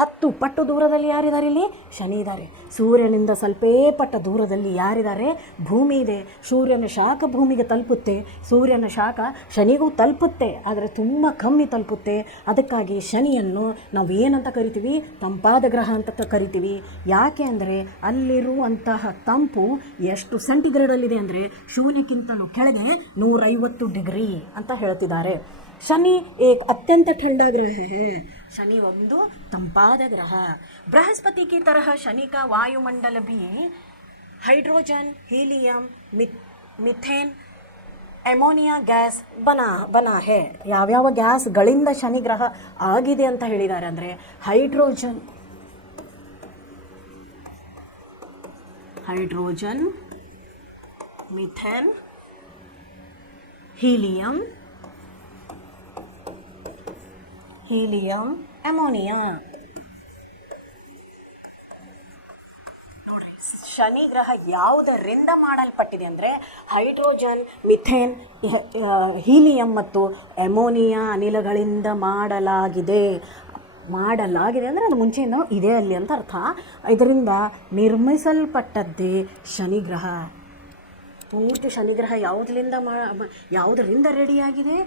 10 ಪಟ್ಟು ದೂರದಲ್ಲಿ ಯಾರಿದ್ದಾರೆ? ಇಲ್ಲಿ ಶನಿ ಇದ್ದಾರೆ. ಸೂರ್ಯನಿಂದ ಸ್ವಲ್ಪೇ ಪಟ್ಟ ದೂರದಲ್ಲಿ ಯಾರಿದ್ದಾರೆ? ಭೂಮಿ ಇದೆ. ಸೂರ್ಯನ ಶಾಖ ಭೂಮಿಗೆ ತಲುಪುತ್ತೆ, ಸೂರ್ಯನ ಶಾಖ ಶನಿಗೂ ತಲುಪುತ್ತೆ, ಆದರೆ ತುಂಬ ಕಮ್ಮಿ ತಲುಪುತ್ತೆ. ಅದಕ್ಕಾಗಿ ಶನಿಯನ್ನು ನಾವು ಏನಂತ ಕರಿತೀವಿ? ತಂಪಾದ ಗ್ರಹ ಅಂತ ಕರಿತೀವಿ. ಯಾಕೆ ಅಂದರೆ ಅಲ್ಲಿರುವಂತಹ ತಂಪು ಎಷ್ಟು ಸೆಂಟಿಗ್ರೇಡಲ್ಲಿದೆ ಅಂದರೆ ಶೂನ್ಯಕ್ಕಿಂತಲೂ ಕೆಳಗೆ 150 ಡಿಗ್ರಿ ಅಂತ ಹೇಳ್ತಿದ್ದಾರೆ. ಶನಿ ಏಕ್ ಅತ್ಯಂತ ठंडा ग्रह है. शनि ಒಂದು ತಂಪಾದ ಗ್ರಹ. बृहस्पति की तरह शनि का वायुमंडल भी hydrogen, helium, methane, ammonia gas ಬನಾ है. ಯಾವ್ಯಾವ ಗ್ಯಾಸ್ಗಳಿಂದ ಶನಿ ಗ್ರಹ ಆಗಿದೆ ಅಂತ ಹೇಳಿದ್ದಾರೆ ಅಂದರೆ ಹೈಡ್ರೋಜನ್, ಮಿಥೇನ್, ಹೀಲಿಯಂ, ಅಮೋನಿಯಾ. ನೋಡ್ರಿ, ಶನಿ ಗ್ರಹ ಯಾವುದರಿಂದ ಮಾಡಲ್ಪಟ್ಟಿದೆ ಅಂದರೆ ಹೈಡ್ರೋಜನ್, ಮಿಥೇನ್, ಹೀಲಿಯಂ ಮತ್ತು ಅಮೋನಿಯಾ ಅನಿಲಗಳಿಂದ ಮಾಡಲಾಗಿದೆ ಅಂದರೆ ಅದು ಮುಂಚೆಯಿಂದ ಇದೆ ಅಲ್ಲಿ ಅಂತ ಅರ್ಥ. ಇದರಿಂದ ನಿರ್ಮಿಸಲ್ಪಟ್ಟದ್ದೇ ಶನಿಗ್ರಹ. ಪೂರ್ತಿ ಶನಿಗ್ರಹ ಯಾವುದರಿಂದ ರೆಡಿಯಾಗಿದೆ?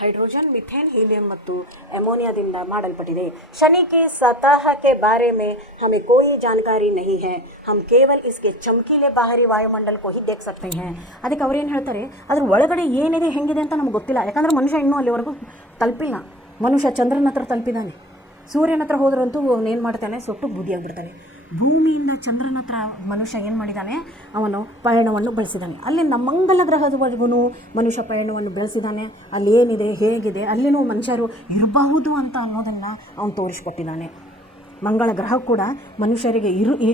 हाइड्रोजन, मीथेन, हीलियम ಮತ್ತು ಅಮೋನಿಯಾದಿಂದ ಮಾಡಲ್ಪಟ್ಟಿದೆ. शनि की सतह के बारे में हमें कोई जानकारी नहीं है. हम केवल इसके चमकीले बाहरी वायुमंडल को ही देख सकते हैं. ಅದಕ್ಕೆ ಅವ್ರು ಏನು ಹೇಳ್ತಾರೆ? ಅದ್ರ ಒಳಗಡೆ ಏನಿದೆ, ಹೆಂಗಿದೆ ಅಂತ ನಮ್ಗೆ ಗೊತ್ತಿಲ್ಲ. ಯಾಕಂದರೆ ಮನುಷ್ಯ ಇನ್ನೂ ಅಲ್ಲಿವರೆಗೂ ತಲುಪಿಲ್ಲ. ಮನುಷ್ಯ ಚಂದ್ರನ ಹತ್ರ ತಲುಪಿದ್ದಾನೆ. ಸೂರ್ಯನ ಹತ್ರ ಹೋದ್ರಂತೂ ಅವನೇನು ಮಾಡ್ತಾನೆ? ಸುಟ್ಟು ಬೂದಿಯಾಗಿಬಿಡ್ತಾನೆ. ಭೂಮಿಯಿಂದ ಚಂದ್ರನ ಹತ್ರ ಮನುಷ್ಯ ಏನು ಮಾಡಿದ್ದಾನೆ? ಅವನು ಪಯಣವನ್ನು ಬೆಳೆಸಿದ್ದಾನೆ. ಅಲ್ಲಿಂದ ಮಂಗಲ ಗ್ರಹದವರೆಗೂ ಮನುಷ್ಯ ಪಯಣವನ್ನು ಬೆಳೆಸಿದ್ದಾನೆ. ಅಲ್ಲಿ ಏನಿದೆ, ಹೇಗಿದೆ, ಅಲ್ಲಿನೂ ಮನುಷ್ಯರು ಇರಬಹುದು ಅಂತ ಅನ್ನೋದನ್ನು ಅವನು ತೋರಿಸ್ಕೊಟ್ಟಿದ್ದಾನೆ. ಮಂಗಳ ಗ್ರಹ ಕೂಡ ಮನುಷ್ಯರಿಗೆ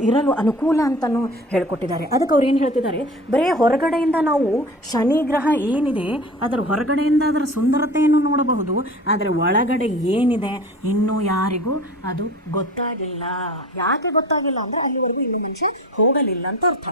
ಇರಲು ಅನುಕೂಲ ಅಂತಲೂ ಹೇಳ್ಕೊಟ್ಟಿದ್ದಾರೆ. ಅದಕ್ಕೆ ಅವ್ರು ಏನು ಹೇಳ್ತಿದ್ದಾರೆ? ಬರೀ ಹೊರಗಡೆಯಿಂದ ನಾವು ಶನಿ ಗ್ರಹ ಏನಿದೆ ಅದರ ಹೊರಗಡೆಯಿಂದ ಅದರ ಸುಂದರತೆಯನ್ನು ನೋಡಬಹುದು, ಆದರೆ ಒಳಗಡೆ ಏನಿದೆ ಇನ್ನೂ ಯಾರಿಗೂ ಅದು ಗೊತ್ತಾಗಿಲ್ಲ. ಯಾಕೆ ಗೊತ್ತಾಗಿಲ್ಲ ಅಂದರೆ ಅಲ್ಲಿವರೆಗೂ ಇನ್ನೂ ಮನುಷ್ಯ ಹೋಗಲಿಲ್ಲ ಅಂತ ಅರ್ಥ.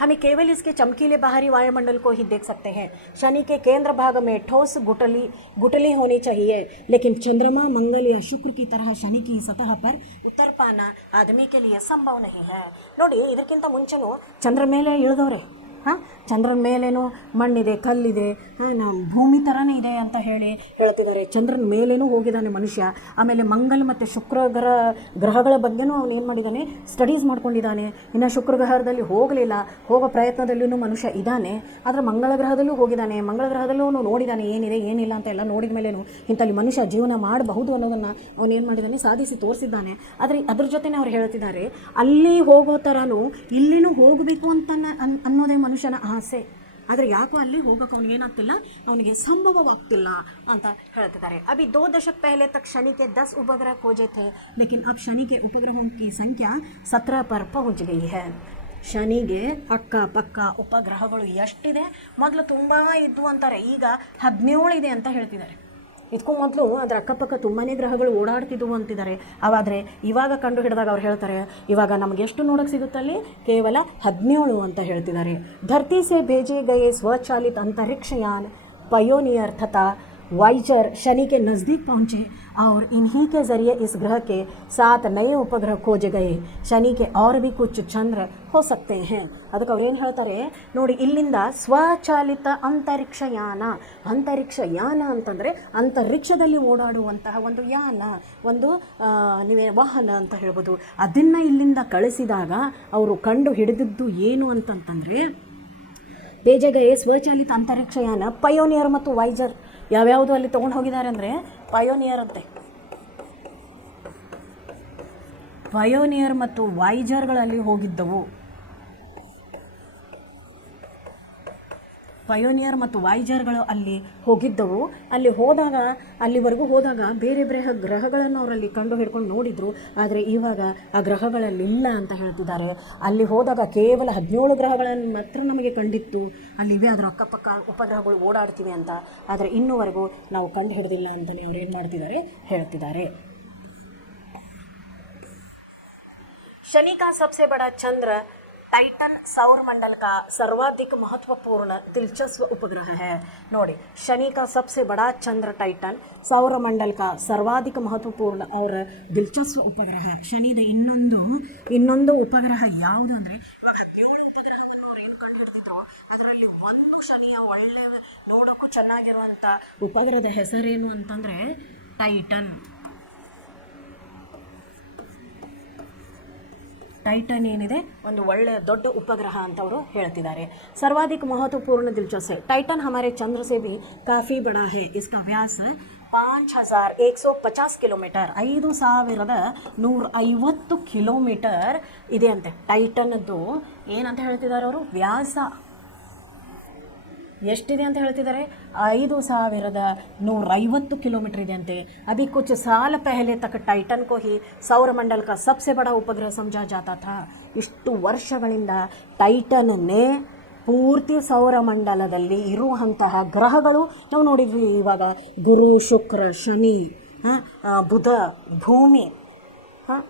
हमें केवल इसके चमकीले बाहरी वायुमंडल को ही देख सकते हैं. शनि के केंद्र भाग में ठोस गुठली होनी चाहिए, लेकिन चंद्रमा, मंगल या शुक्र की तरह शनि की सतह पर उतर पाना आदमी के लिए संभव नहीं है. ನೋಡಿ, ಇದಕ್ಕಿಂತ ಮುಂಚೆನೂ ಚಂದ್ರ ಮೇಲೆ ಇಳಿದವ್ರೆ. ಚಂದ್ರನ ಮೇಲೇನೂ ಮಣ್ಣಿದೆ, ಕಲ್ಲಿದೆ, ಭೂಮಿ ಥರನೇ ಇದೆ ಅಂತ ಹೇಳ್ತಿದ್ದಾರೆ. ಚಂದ್ರನ ಮೇಲೇನೂ ಹೋಗಿದ್ದಾನೆ ಮನುಷ್ಯ. ಆಮೇಲೆ ಮಂಗಲ್ ಮತ್ತು ಶುಕ್ರ ಗ್ರಹಗಳ ಬಗ್ಗೆನೂ ಅವನು ಏನು ಮಾಡಿದ್ದಾನೆ? ಸ್ಟಡೀಸ್ ಮಾಡ್ಕೊಂಡಿದ್ದಾನೆ. ಇನ್ನು ಶುಕ್ರ ಗ್ರಹದಲ್ಲಿ ಹೋಗಲಿಲ್ಲ, ಹೋಗೋ ಪ್ರಯತ್ನದಲ್ಲೂ ಮನುಷ್ಯ ಇದ್ದಾನೆ. ಆದರೆ ಮಂಗಳ ಗ್ರಹದಲ್ಲೂ ಹೋಗಿದ್ದಾನೆ. ಮಂಗಳ ಗ್ರಹದಲ್ಲೂ ಅವನು ನೋಡಿದ್ದಾನೆ ಏನಿದೆ ಏನಿಲ್ಲ ಅಂತ ಎಲ್ಲ ನೋಡಿದ ಮೇಲೇನು ಇಂಥಲ್ಲಿ ಮನುಷ್ಯ ಜೀವನ ಮಾಡಬಹುದು ಅನ್ನೋದನ್ನು ಅವನು ಏನು ಮಾಡಿದ್ದಾನೆ? ಸಾಧಿಸಿ ತೋರಿಸಿದ್ದಾನೆ. ಆದರೆ ಅದ್ರ ಜೊತೆನೇ ಅವ್ರು ಹೇಳ್ತಿದ್ದಾರೆ, ಅಲ್ಲಿ ಹೋಗೋ ಥರನೂ ಇಲ್ಲಿನೂ ಹೋಗಬೇಕು ಅಂತ ಅನ್ನೋದೇ ಮನುಷ್ಯನ ಆಸೆ. ಆದರೆ ಯಾಕೋ ಅಲ್ಲಿ ಹೋಗೋಕೆ ಅವನಿಗೇನಾಗ್ತಿಲ್ಲ, ಅವನಿಗೆ ಸಂಭವವಾಗ್ತಿಲ್ಲ ಅಂತ ಹೇಳ್ತಿದ್ದಾರೆ. अभी 2 दशक पहले तक शनि के 10 उपग्रह खोजे थे, लेकिन अब शनि के उपग्रहों की संख्या 17 पर पहुंच गई है. ಶನಿಗೆ ಅಕ್ಕಪಕ್ಕ ಉಪಗ್ರಹಗಳು ಎಷ್ಟಿದೆ? ಮೊದಲು ತುಂಬ ಇದ್ವು ಅಂತಾರೆ, ಈಗ 17 ಇದೆ ಅಂತ ಹೇಳ್ತಿದ್ದಾರೆ. ಇದಕ್ಕೂ ಮೊದಲು ಅದರ ಅಕ್ಕಪಕ್ಕ ತುಂಬಾ ಗ್ರಹಗಳು ಓಡಾಡ್ತಿದ್ವು ಅಂತಿದ್ದಾರೆ. ಅವಾದರೆ ಇವಾಗ ಕಂಡು ಹಿಡಿದಾಗ ಅವ್ರು ಹೇಳ್ತಾರೆ, ಇವಾಗ ನಮಗೆ ಎಷ್ಟು ನೋಡೋಕ್ಕೆ ಸಿಗುತ್ತಲ್ಲಿ? ಕೇವಲ 17 ಅಂತ ಹೇಳ್ತಿದ್ದಾರೆ. ಧರ್ತಿ ಸೆ भेजे गए स्वचालित अंतरिक्ष यान पायोनियर तथा वाइजर शनि के नज़दीक पहुँचे और इन्हीं के ज़रिए इस ग्रह के 7 नए उपग्रह खोजे गए. शनि के और भी कुछ चंद्र हो सकते हैं. ಅದಕ್ಕೆ ಅವ್ರೇನು ಹೇಳ್ತಾರೆ ನೋಡಿ, ಇಲ್ಲಿಂದ ಸ್ವಚಾಲಿತ ಅಂತರಿಕ್ಷಯಾನ. ಅಂತರಿಕ್ಷಯಾನ ಅಂತಂದರೆ ಅಂತರಿಕ್ಷದಲ್ಲಿ ಓಡಾಡುವಂತಹ ಒಂದು ಯಾನ, ಒಂದು ನೀವೇ ವಾಹನ ಅಂತ ಹೇಳ್ಬೋದು. ಅದನ್ನು ಇಲ್ಲಿಂದ ಕಳಿಸಿದಾಗ ಅವರು ಕಂಡು ಹಿಡಿದಿದ್ದು ಏನು ಅಂತಂತಂದರೆ, ಬೇಜೆಗಯೇ ಸ್ವಚಾಲಿತ ಅಂತರಿಕ್ಷಯಾನ ಪಯೋನಿಯರ್ ಮತ್ತು ವೈಜರ್ ಯಾವ್ಯಾವುದು ಅಲ್ಲಿ ತೊಗೊಂಡು ಹೋಗಿದ್ದಾರೆ ಅಂದರೆ, ಪಯೋನಿಯರ್ ಅಂತೆ, ಪಯೋನಿಯರ್ ಮತ್ತು ವೈಜರ್ಗಳಲ್ಲಿ ಹೋಗಿದ್ದವು. ಪಯೋನಿಯರ್ ಮತ್ತು ವೈಜರ್ಗಳು ಅಲ್ಲಿ ಹೋಗಿದ್ದವು. ಅಲ್ಲಿ ಹೋದಾಗ, ಅಲ್ಲಿವರೆಗೂ ಹೋದಾಗ ಬೇರೆ ಬೇರೆ ಗ್ರಹಗಳನ್ನು ಅವರಲ್ಲಿ ಕಂಡು ಹಿಡ್ಕೊಂಡು ನೋಡಿದರು. ಆದರೆ ಇವಾಗ ಆ ಗ್ರಹಗಳಲ್ಲಿಲ್ಲ ಅಂತ ಹೇಳ್ತಿದ್ದಾರೆ. ಅಲ್ಲಿ ಹೋದಾಗ ಕೇವಲ 17 ಗ್ರಹಗಳನ್ನು ಮಾತ್ರ ನಮಗೆ ಕಂಡಿತ್ತು, ಅಲ್ಲಿವೆ, ಅದರ ಅಕ್ಕಪಕ್ಕ ಉಪಗ್ರಹಗಳು ಓಡಾಡ್ತಿವೆ ಅಂತ. ಆದರೆ ಇನ್ನೂವರೆಗೂ ನಾವು ಕಂಡು ಹಿಡಿದಿಲ್ಲ ಅಂತಲೇ ಅವ್ರು ಏನು ಮಾಡ್ತಿದ್ದಾರೆ, ಹೇಳ್ತಿದ್ದಾರೆ. शनि का सबसे बड़ा चंद्र टाइटन सौर मंडल का सर्वाधिक महत्वपूर्ण दिलचस्प उपग्रह है. ನೋಡಿ, शनि का सबसे बड़ा चंद्र टाइटन सौर मंडल का सर्वाधिक महत्वपूर्ण और दिलचस्प उपग्रह. ಶನಿದ ಇನ್ನೊಂದು ಉಪಗ್ರಹ ಯಾವುದು ಅಂದರೆ, ಇವಾಗ 17 ಉಪಗ್ರಹವನ್ನು ಅವರು ಏನು ಕಂಡು ಹಿಡಿದಿದ್ರು, ಅದರಲ್ಲಿ ಒಂದು ಶನಿಯ ಒಳ್ಳೆ ನೋಡೋಕ್ಕೂ ಚೆನ್ನಾಗಿರುವಂಥ ಉಪಗ್ರಹದ ಹೆಸರೇನು ಅಂತಂದರೆ ಟೈಟನ್. टाइटन ಏನಿದೆ ಒಂದು ಒಳ್ಳೆಯ ದೊಡ್ಡ ಉಪಗ್ರಹ ಅಂತ ಅವರು ಹೇಳ್ತಿದ್ದಾರೆ. सर्वाधिक महत्वपूर्ण दिलचस्प है. टाइटन हमारे चंद्र से भी काफ़ी बड़ा है. इसका व्यास 5150 ಕಿಲೋಮೀಟರ್, 5150 ಕಿಲೋಮೀಟರ್ ಇದೆ ಅಂತೆ. ಟೈಟನ್ನದ್ದು ಏನಂತ ಹೇಳ್ತಿದ್ದಾರೆ ಅವರು, ವ್ಯಾಸ ಎಷ್ಟಿದೆ ಅಂತ ಹೇಳ್ತಿದ್ದಾರೆ, 5150 किलोमीटर ಇದೆ ಅಂತೆ. अभी कुछ साल पहले तक टाइटन को ही सौरमंडल का सबसे बड़ा उपग्रह समझा जाता था. ಇಷ್ಟು ವರ್ಷಗಳಿಂದ ಟೈಟನ್ನೇ ಪೂರ್ತಿ ಸೌರಮಂಡಲದಲ್ಲಿ ಇರುವಂತಹ ಗ್ರಹಗಳು ನಾವು ನೋಡಿದ್ವಿ. ಇವಾಗ ಗುರು, ಶುಕ್ರ, ಶನಿ, ಬುಧ, ಭೂಮಿ,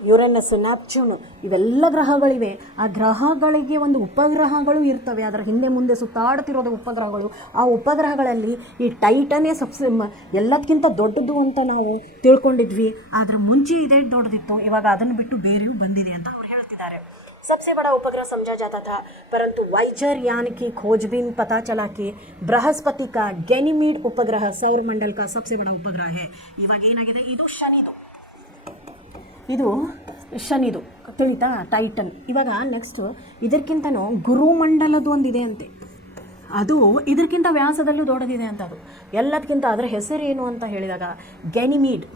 ಯುರೇನಸ್, ನೆಪ್ಚೂನ್, ಇವೆಲ್ಲ ಗ್ರಹಗಳಿವೆ. ಆ ಗ್ರಹಗಳಿಗೆ ಒಂದು ಉಪಗ್ರಹಗಳು ಇರ್ತವೆ, ಅದರ ಹಿಂದೆ ಮುಂದೆ ಸುತ್ತಾಡ್ತಿರೋದು ಉಪಗ್ರಹಗಳು. ಆ ಉಪಗ್ರಹಗಳಲ್ಲಿ ಈ ಟೈಟನೇ ಎಲ್ಲದಕ್ಕಿಂತ ದೊಡ್ಡದು ಅಂತ ನಾವು ತಿಳ್ಕೊಂಡಿದ್ವಿ. ಅದರ ಮುಂಚೆ ಇದೇ ದೊಡ್ಡದಿತ್ತು, ಇವಾಗ ಅದನ್ನು ಬಿಟ್ಟು ಬೇರೆಯೂ ಬಂದಿದೆ ಅಂತ ಅವ್ರು ಹೇಳ್ತಿದ್ದಾರೆ. सबसे बड़ा उपग्रह समझा जाता था, परंतु वाइजर यान की खोजबीन पता चला कि बृहस्पति का गैनीमीड उपग्रह सौरमंडल का सबसे बड़ा उपग्रह है. ಇವಾಗ ಏನಾಗಿದೆ, ಇದು ಶನಿದು ತಿಳಿತಾ, ಟೈಟನ್. ಇವಾಗ ನೆಕ್ಸ್ಟ್ ಇದಕ್ಕಿಂತನೂ ಗುರುಮಂಡಲದ್ದು ಒಂದಿದೆ ಅಂತೆ, ಅದು ಇದಕ್ಕಿಂತ ವ್ಯಾಸದಲ್ಲೂ ದೊಡ್ಡದಿದೆ ಅಂತ. ಅದು ಎಲ್ಲದಕ್ಕಿಂತ ಅದರ ಹೆಸರೇನು ಅಂತ ಹೇಳಿದಾಗ ಗ್ಯಾನಿಮೀಡ್.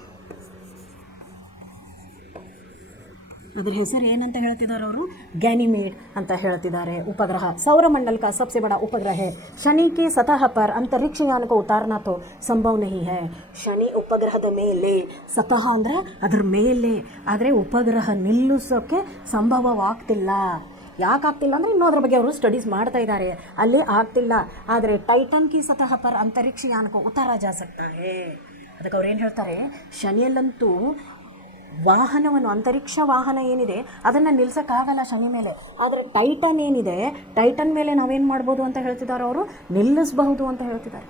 ಅದರ ಹೆಸರು ಏನಂತ ಹೇಳ್ತಿದ್ದಾರೆ ಅವರು, ಗ್ಯಾನಿಮೀಡ್ ಅಂತ ಹೇಳ್ತಿದ್ದಾರೆ उपग्रह. सौरमंडल का सबसे बड़ा उपग्रह है. शनि की सतह पर अंतरिक्ष यान को उतारना तो संभव नहीं है. ಶನಿ ಉಪಗ್ರಹದ ಮೇಲೆ, ಸತಹ ಅಂದರೆ ಅದರ ಮೇಲೆ, ಆದರೆ ಉಪಗ್ರಹ ನಿಲ್ಲಿಸೋಕ್ಕೆ ಸಂಭವವಾಗ್ತಿಲ್ಲ. ಯಾಕಾಗ್ತಿಲ್ಲ ಅಂದರೆ ಇನ್ನೂ ಅದ್ರ ಬಗ್ಗೆ ಅವರು ಸ್ಟಡೀಸ್ ಮಾಡ್ತಾ ಇದ್ದಾರೆ, ಅಲ್ಲಿ ಆಗ್ತಿಲ್ಲ. ಆದರೆ ಟೈಟನ್ ಕಿ ಸತಹ ಪರ್ ಅಂತರಿಕ್ಷ ಯಾನಕ್ಕೆ ಉತ್ತಾರ ಜಾ ಸಕ್ತಾ ಹೈ. ಅದಕ್ಕೆ ಅವ್ರು ಏನು ಹೇಳ್ತಾರೆ, ಶನಿಯಲ್ಲಂತೂ ವಾಹನವನ್ನು, ಅಂತರಿಕ್ಷ ವಾಹನ ಏನಿದೆ ಅದನ್ನು ನಿಲ್ಲಿಸೋಕ್ಕಾಗಲ್ಲ ಶನಿ ಮೇಲೆ. ಆದರೆ ಟೈಟನ್ ಏನಿದೆ, ಟೈಟನ್ ಮೇಲೆ ನಾವೇನು ಮಾಡ್ಬೋದು ಅಂತ ಹೇಳ್ತಿದ್ದಾರೆ ಅವರು, ನಿಲ್ಲಿಸಬಹುದು ಅಂತ ಹೇಳ್ತಿದ್ದಾರೆ.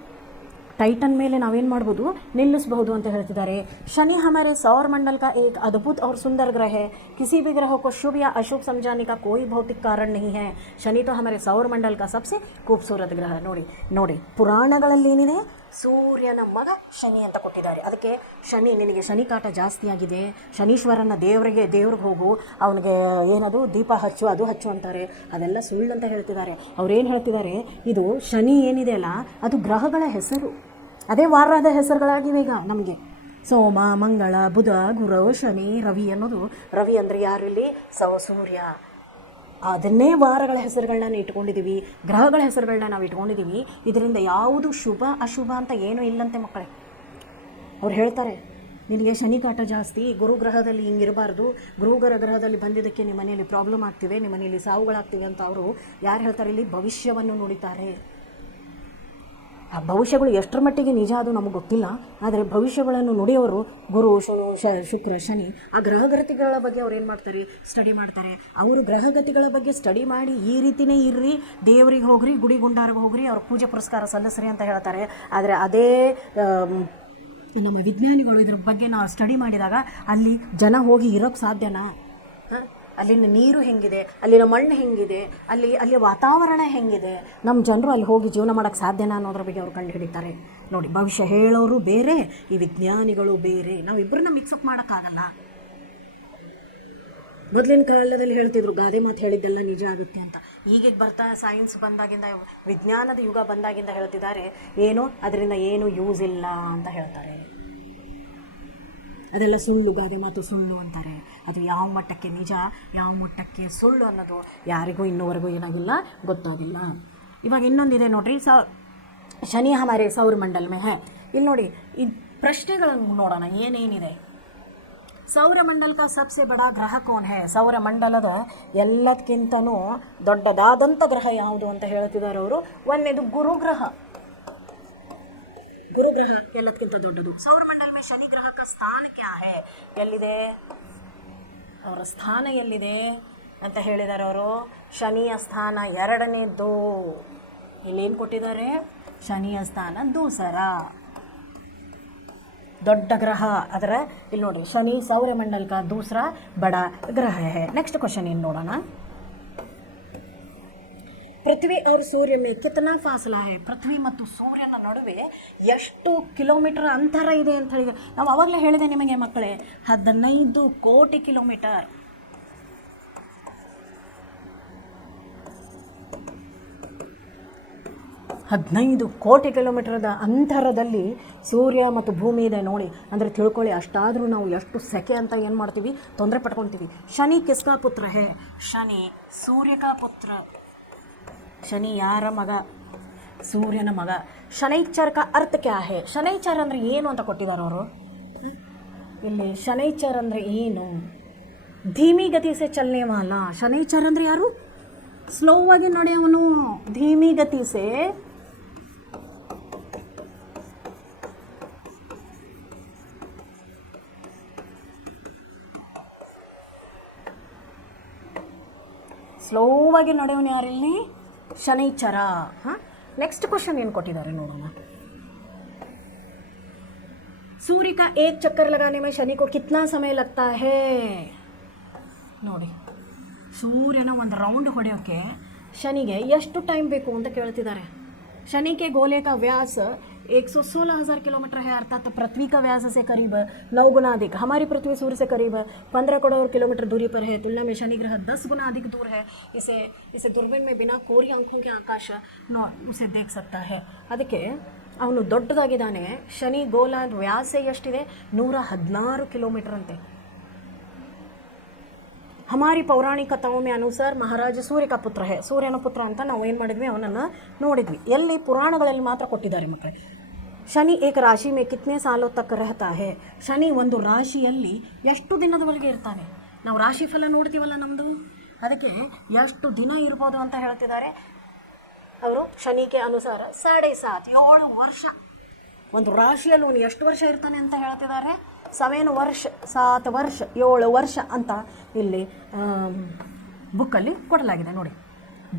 टाइटन ಮೇಲೆ ನಾವೇನು ಮಾಡ್ಬೋದು, ನಿಲ್ಲಿಸಬಹುದು ಅಂತ ಹೇಳ್ತಿದ್ದಾರೆ. शनि हमारे सौर मंडल का एक अद्भुत और सुंदर ग्रह है. किसी भी ग्रह को शुभ या अशुभ समझाने का कोई भौतिक कारण नहीं है. शनि तो हमारे सौर मंडल का सबसे खूबसूरत ग्रह. ನೋಡಿ ಪುರಾಣಗಳಲ್ಲಿ ಏನಿದೆ, ಸೂರ್ಯನ ಮಗ ಶನಿ ಅಂತ ಕೊಟ್ಟಿದ್ದಾರೆ. ಅದಕ್ಕೆ ಶನಿ, ನಿನಗೆ ಶನಿ ಕಾಟ ಜಾಸ್ತಿ ಆಗಿದೆ, ಶನೀಶ್ವರನ ದೇವ್ರಿಗೆ ಹೋಗು, ಅವನಿಗೆ ಏನದು ದೀಪ ಹಚ್ಚು, ಅದು ಹಚ್ಚು ಅಂತಾರೆ. ಅದೆಲ್ಲ ಸುಳ್ಳು ಅಂತ ಹೇಳ್ತಿದ್ದಾರೆ. ಅವ್ರೇನು ಹೇಳ್ತಿದ್ದಾರೆ, ಇದು ಶನಿ ಏನಿದೆ ಅಲ್ಲ, ಅದು ಗ್ರಹಗಳ ಹೆಸರು, ಅದೇ ವಾರದ ಹೆಸರುಗಳಾಗಿವೆ ಈಗ ನಮಗೆ. ಸೋಮ, ಮಂಗಳ, ಬುಧ, ಗುರು, ಶನಿ, ರವಿ ಅನ್ನೋದು, ರವಿ ಅಂದರೆ ಯಾರು ಇಲ್ಲಿ, ಸೂರ್ಯ. ಅದನ್ನೇ ವಾರಗಳ ಹೆಸರುಗಳನ್ನ ಇಟ್ಕೊಂಡಿದ್ದೀವಿ, ಗ್ರಹಗಳ ಹೆಸರುಗಳನ್ನ ನಾವು ಇಟ್ಕೊಂಡಿದ್ದೀವಿ. ಇದರಿಂದ ಯಾವುದು ಶುಭ ಅಶುಭ ಅಂತ ಏನೂ ಇಲ್ಲಂತೆ ಮಕ್ಕಳೇ. ಅವ್ರು ಹೇಳ್ತಾರೆ, ನಿನಗೆ ಶನಿ ಕಾಟ ಜಾಸ್ತಿ, ಗುರುಗ್ರಹದಲ್ಲಿ ಹಿಂಗಿರಬಾರ್ದು, ಗುರುಗ್ರಹದಲ್ಲಿ ಬಂದಿದ್ದಕ್ಕೆ ನಿಮ್ಮ ಮನೆಯಲ್ಲಿ ಪ್ರಾಬ್ಲಮ್ ಆಗ್ತಿವೆ, ನಿಮ್ಮ ಮನೆಯಲ್ಲಿ ಸಾವುಗಳಾಗ್ತಿವೆ ಅಂತ ಅವರು ಯಾರು ಹೇಳ್ತಾರೆ, ಇಲ್ಲಿ ಭವಿಷ್ಯವನ್ನು ನುಡಿತಾರೆ. ಆ ಭವಿಷ್ಯಗಳು ಎಷ್ಟರ ಮಟ್ಟಿಗೆ ನಿಜ ಅದು ನಮಗೆ ಗೊತ್ತಿಲ್ಲ, ಆದರೆ ಭವಿಷ್ಯಗಳನ್ನು ನುಡಿಯೋರು ಗುರು, ಶುಕ್ರ, ಶನಿ, ಆ ಗ್ರಹಗತಿಗಳ ಬಗ್ಗೆ ಅವ್ರು ಏನು ಮಾಡ್ತಾರೆ, ಸ್ಟಡಿ ಮಾಡ್ತಾರೆ. ಅವರು ಗ್ರಹಗತಿಗಳ ಬಗ್ಗೆ ಸ್ಟಡಿ ಮಾಡಿ ಈ ರೀತಿಯೇ ಇರ್ರಿ, ದೇವ್ರಿಗೆ ಹೋಗ್ರಿ, ಗುಡಿ ಗುಂಡಾರಿಗೆ ಹೋಗ್ರಿ, ಅವ್ರ ಪೂಜೆ ಪುರಸ್ಕಾರ ಸಲ್ಲಿಸ್ರಿ ಅಂತ ಹೇಳ್ತಾರೆ. ಆದರೆ ಅದೇ ನಮ್ಮ ವಿಜ್ಞಾನಿಗಳು ಇದ್ರ ಬಗ್ಗೆ ನಾವು ಸ್ಟಡಿ ಮಾಡಿದಾಗ ಅಲ್ಲಿ ಜನ ಹೋಗಿ ಇರೋಕ್ಕೆ ಸಾಧ್ಯನಾ? ಅಲ್ಲಿನ ನೀರು ಹೆಂಗಿದೆ, ಅಲ್ಲಿನ ಮಣ್ಣು ಹೆಂಗಿದೆ, ಅಲ್ಲಿ ವಾತಾವರಣ ಹೆಂಗಿದೆ, ನಮ್ಮ ಜನರು ಅಲ್ಲಿ ಹೋಗಿ ಜೀವನ ಮಾಡೋಕ್ಕೆ ಸಾಧ್ಯನಾ ಅನ್ನೋದ್ರ ಬಗ್ಗೆ ಅವ್ರು ಕಂಡು ಹಿಡಿತಾರೆ. ನೋಡಿ, ಭವಿಷ್ಯ ಹೇಳೋರು ಬೇರೆ, ಈ ವಿಜ್ಞಾನಿಗಳು ಬೇರೆ, ನಾವಿಬ್ಬರನ್ನ ಮಿಕ್ಸಪ್ ಮಾಡೋಕ್ಕಾಗಲ್ಲ. ಮೊದಲಿನ ಕಾಲದಲ್ಲಿ ಹೇಳ್ತಿದ್ರು ಗಾದೆ ಮಾತು ಹೇಳಿದ್ದೆಲ್ಲ ನಿಜ ಆಗುತ್ತೆ ಅಂತ. ಈಗೀಗ ಬರ್ತಾ ಸೈನ್ಸ್ ಬಂದಾಗಿಂದ, ವಿಜ್ಞಾನದ ಯುಗ ಬಂದಾಗಿಂದ ಹೇಳ್ತಿದ್ದಾರೆ ಏನು ಅದರಿಂದ ಏನು ಯೂಸ್ ಇಲ್ಲ ಅಂತ ಹೇಳ್ತಾರೆ. ಅದೆಲ್ಲ ಸುಳ್ಳು, ಗಾದೆ ಮಾತು ಸುಳ್ಳು ಅಂತಾರೆ. ಅದು ಯಾವ ಮಟ್ಟಕ್ಕೆ ನಿಜ, ಯಾವ ಮಟ್ಟಕ್ಕೆ ಸುಳ್ಳು ಅನ್ನೋದು ಯಾರಿಗೂ ಇನ್ನೂವರೆಗೂ ಏನಾಗಿಲ್ಲ, ಗೊತ್ತಾಗಿಲ್ಲ. ಇವಾಗ ಇನ್ನೊಂದಿದೆ ನೋಡ್ರಿ, ಶನಿ ಹಮಾರೆ ಸೌರಮಂಡಲ್ ಮೇ ಹೈ. ಇಲ್ಲಿ ನೋಡಿ, ಈ ಪ್ರಶ್ನೆಗಳನ್ನು ನೋಡೋಣ ಏನೇನಿದೆ. ಸೌರಮಂಡಲಕ ಸಬ್ಸೆ ಬಡ ಗ್ರಹ ಕೋನ್ ಹೈ? ಸೌರಮಂಡಲದ ಎಲ್ಲದಕ್ಕಿಂತನೂ ದೊಡ್ಡದಾದಂಥ ಗ್ರಹ ಯಾವುದು ಅಂತ ಹೇಳ್ತಿದ್ದಾರೆ ಅವರು. ಒಂದನೇದು ಗುರುಗ್ರಹ. ಗುರುಗ್ರಹ ಎಲ್ಲದಕ್ಕಿಂತ ದೊಡ್ಡದು. ಸೌರಮಂಡಲ ಮೇ ಶನಿ ಗ್ರಹ ಕ ಸ್ಥಾನ ಕ್ಯಾ ಹೈ? ಎಲ್ಲಿದೆ ಅವರ ಸ್ಥಾನ, ಎಲ್ಲಿದೆ ಅಂತ ಹೇಳಿದ್ದಾರೆ ಅವರು. ಶನಿಯ ಸ್ಥಾನ ಎರಡನೇದ್ದು. ಇಲ್ಲೇನು ಕೊಟ್ಟಿದ್ದಾರೆ, ಶನಿಯ ಸ್ಥಾನ ದೂಸರ, ದೊಡ್ಡ ಗ್ರಹ. ಅದರ ಇಲ್ಲಿ ನೋಡ್ರಿ, ಶನಿ ಸೌರಮಂಡಲ का दूसरा बड़ा ग्रह है. नेक्स्ट क्वेश्चन ಏನು ನೋಡೋಣ. ಪೃಥ್ವಿ और सूर्य में कितना फासला है? ಪೃಥ್ವಿ ಮತ್ತು ಸೂರ್ಯನ ನಡುವೆ ಎಷ್ಟು ಕಿಲೋಮೀಟರ್ ಅಂತರ ಇದೆ ಅಂತ ಹೇಳಿದೆ. ನಾವು ಅವಾಗಲೇ ಹೇಳಿದೆ ನಿಮಗೆ ಮಕ್ಕಳೇ, 15 ಕೋಟಿ ಕಿಲೋಮೀಟರ್. ಹದಿನೈದು ಕೋಟಿ ಕಿಲೋಮೀಟರ್ದ ಅಂತರದಲ್ಲಿ ಸೂರ್ಯ ಮತ್ತು ಭೂಮಿ ಇದೆ ನೋಡಿ. ಅಂದರೆ ತಿಳ್ಕೊಳ್ಳಿ, ಅಷ್ಟಾದರೂ ನಾವು ಎಷ್ಟು ಸೆಕೆ ಅಂತ ಏನು ಮಾಡ್ತೀವಿ, ತೊಂದರೆ ಪಡ್ಕೊತೀವಿ. ಶನಿ ಕಿಸ್ಕಾ ಪುತ್ರ ಹೇ? ಶನಿ ಸೂರ್ಯ ಕಾ ಪುತ್ರ. ಶನಿ ಯಾರ ಮಗ? ಸೂರ್ಯನ ಮಗ. ಶನೈಚರ್ ಕಾ ಅರ್ಥ ಕ್ಯಾ ಹೇ? ಶನೈಚರ್ ಅಂದರೆ ಏನು ಅಂತ ಕೊಟ್ಟಿದ್ದಾರೆ ಅವರು ಇಲ್ಲಿ. ಶನೈಚರ್ ಅಂದರೆ ಏನು? ಧೀಮಿ ಗತಿ ಸೆ ಚಲನೆ ವಾಲ. ಶನೈಚರ್ ಅಂದರೆ ಯಾರು? ಸ್ಲೋ ಆಗಿ ನಡೆಯವನು. ಧೀಮಿ ಗತಿ ಸೆ ಸ್ಲೋವಾಗಿ ನಡೆಯವನು ಯಾರಿಲ್ಲಿ? ಶನೈಚರ. ಹಾಂ, ನೆಕ್ಸ್ಟ್ ಕ್ವಶನ್ ಏನು ಕೊಟ್ಟಿದ್ದಾರೆ ನೋಡೋಣ. सूर्य का एक चक्कर लगाने में शनि को कितना समय लगता है? ನೋಡಿ, ಸೂರ್ಯನ ಒಂದು ರೌಂಡ್ ಹೊಡೆಯೋಕ್ಕೆ ಶನಿಗೆ ಎಷ್ಟು ಟೈಮ್ ಬೇಕು ಅಂತ ಕೇಳ್ತಿದ್ದಾರೆ. शनि के गोले का व्यास 116,000 किलोमीटर है, अर्थात पृथ्वी का व्यास से करीब 9 गुना अधिक. हमारी पृथ्वी सूर्य से करीब 15 करोड़ किलोमीटर दूरी पर है. तुलना में शनि ग्रह 10 गुना अधिक दूर है. इसे दूरबीन में बिना कोरी आंखों के आकाश उसे देख सकता है. ಅದಕ್ಕೆ ಅವನು ದೊಡ್ಡದಾಗಿದ್ದಾನೆ. ಶನಿ ಗೋಲದ ವ್ಯಾಸ ಎಷ್ಟಿದೆ? 116 ಕಿಲೋಮೀಟರ್ ಅಂತೆ. ಹಮಾರಿ ಪೌರಾಣಿಕ ಕಥಾओं में अनुसार ಮಹಾರಾಜ ಸೂರ್ಯ का पुत्र है. ಸೂರ್ಯನ ಪುತ್ರ ಅಂತ ನಾವು ಏನು ಮಾಡಿದ್ವಿ, ಅವನನ್ನು ನೋಡಿದ್ವಿ. ಎಲ್ಲಿ? ಪುರಾಣಗಳಲ್ಲಿ ಮಾತ್ರ ಕೊಟ್ಟಿದ್ದಾರೆ ಮಕ್ಕಳೇ. ಶನಿ ಏಕ ರಾಶಿ ಮೇ ಕಿತ್ನೆ ಸಾಲೋ ತಕ್ ರಹತಾ ಹೇ? ಶನಿ ಒಂದು ರಾಶಿಯಲ್ಲಿ ಎಷ್ಟು ದಿನದವರೆಗೆ ಇರ್ತಾನೆ? ನಾವು ರಾಶಿ ಫಲ ನೋಡ್ತೀವಲ್ಲ ನಮ್ಮದು, ಅದಕ್ಕೆ ಎಷ್ಟು ದಿನ ಇರ್ಬೋದು ಅಂತ ಹೇಳ್ತಿದ್ದಾರೆ ಅವರು. ಶನಿಗೆ ಅನುಸಾರ 7.5 ವರ್ಷ. ಒಂದು ರಾಶಿಯಲ್ಲಿ ಅವನು ಎಷ್ಟು ವರ್ಷ ಇರ್ತಾನೆ ಅಂತ ಹೇಳ್ತಿದ್ದಾರೆ? 7 ವರ್ಷ, 7 ವರ್ಷ, 7 ವರ್ಷ ಅಂತ ಇಲ್ಲಿ ಬುಕ್ಕಲ್ಲಿ ಕೊಡಲಾಗಿದೆ ನೋಡಿ.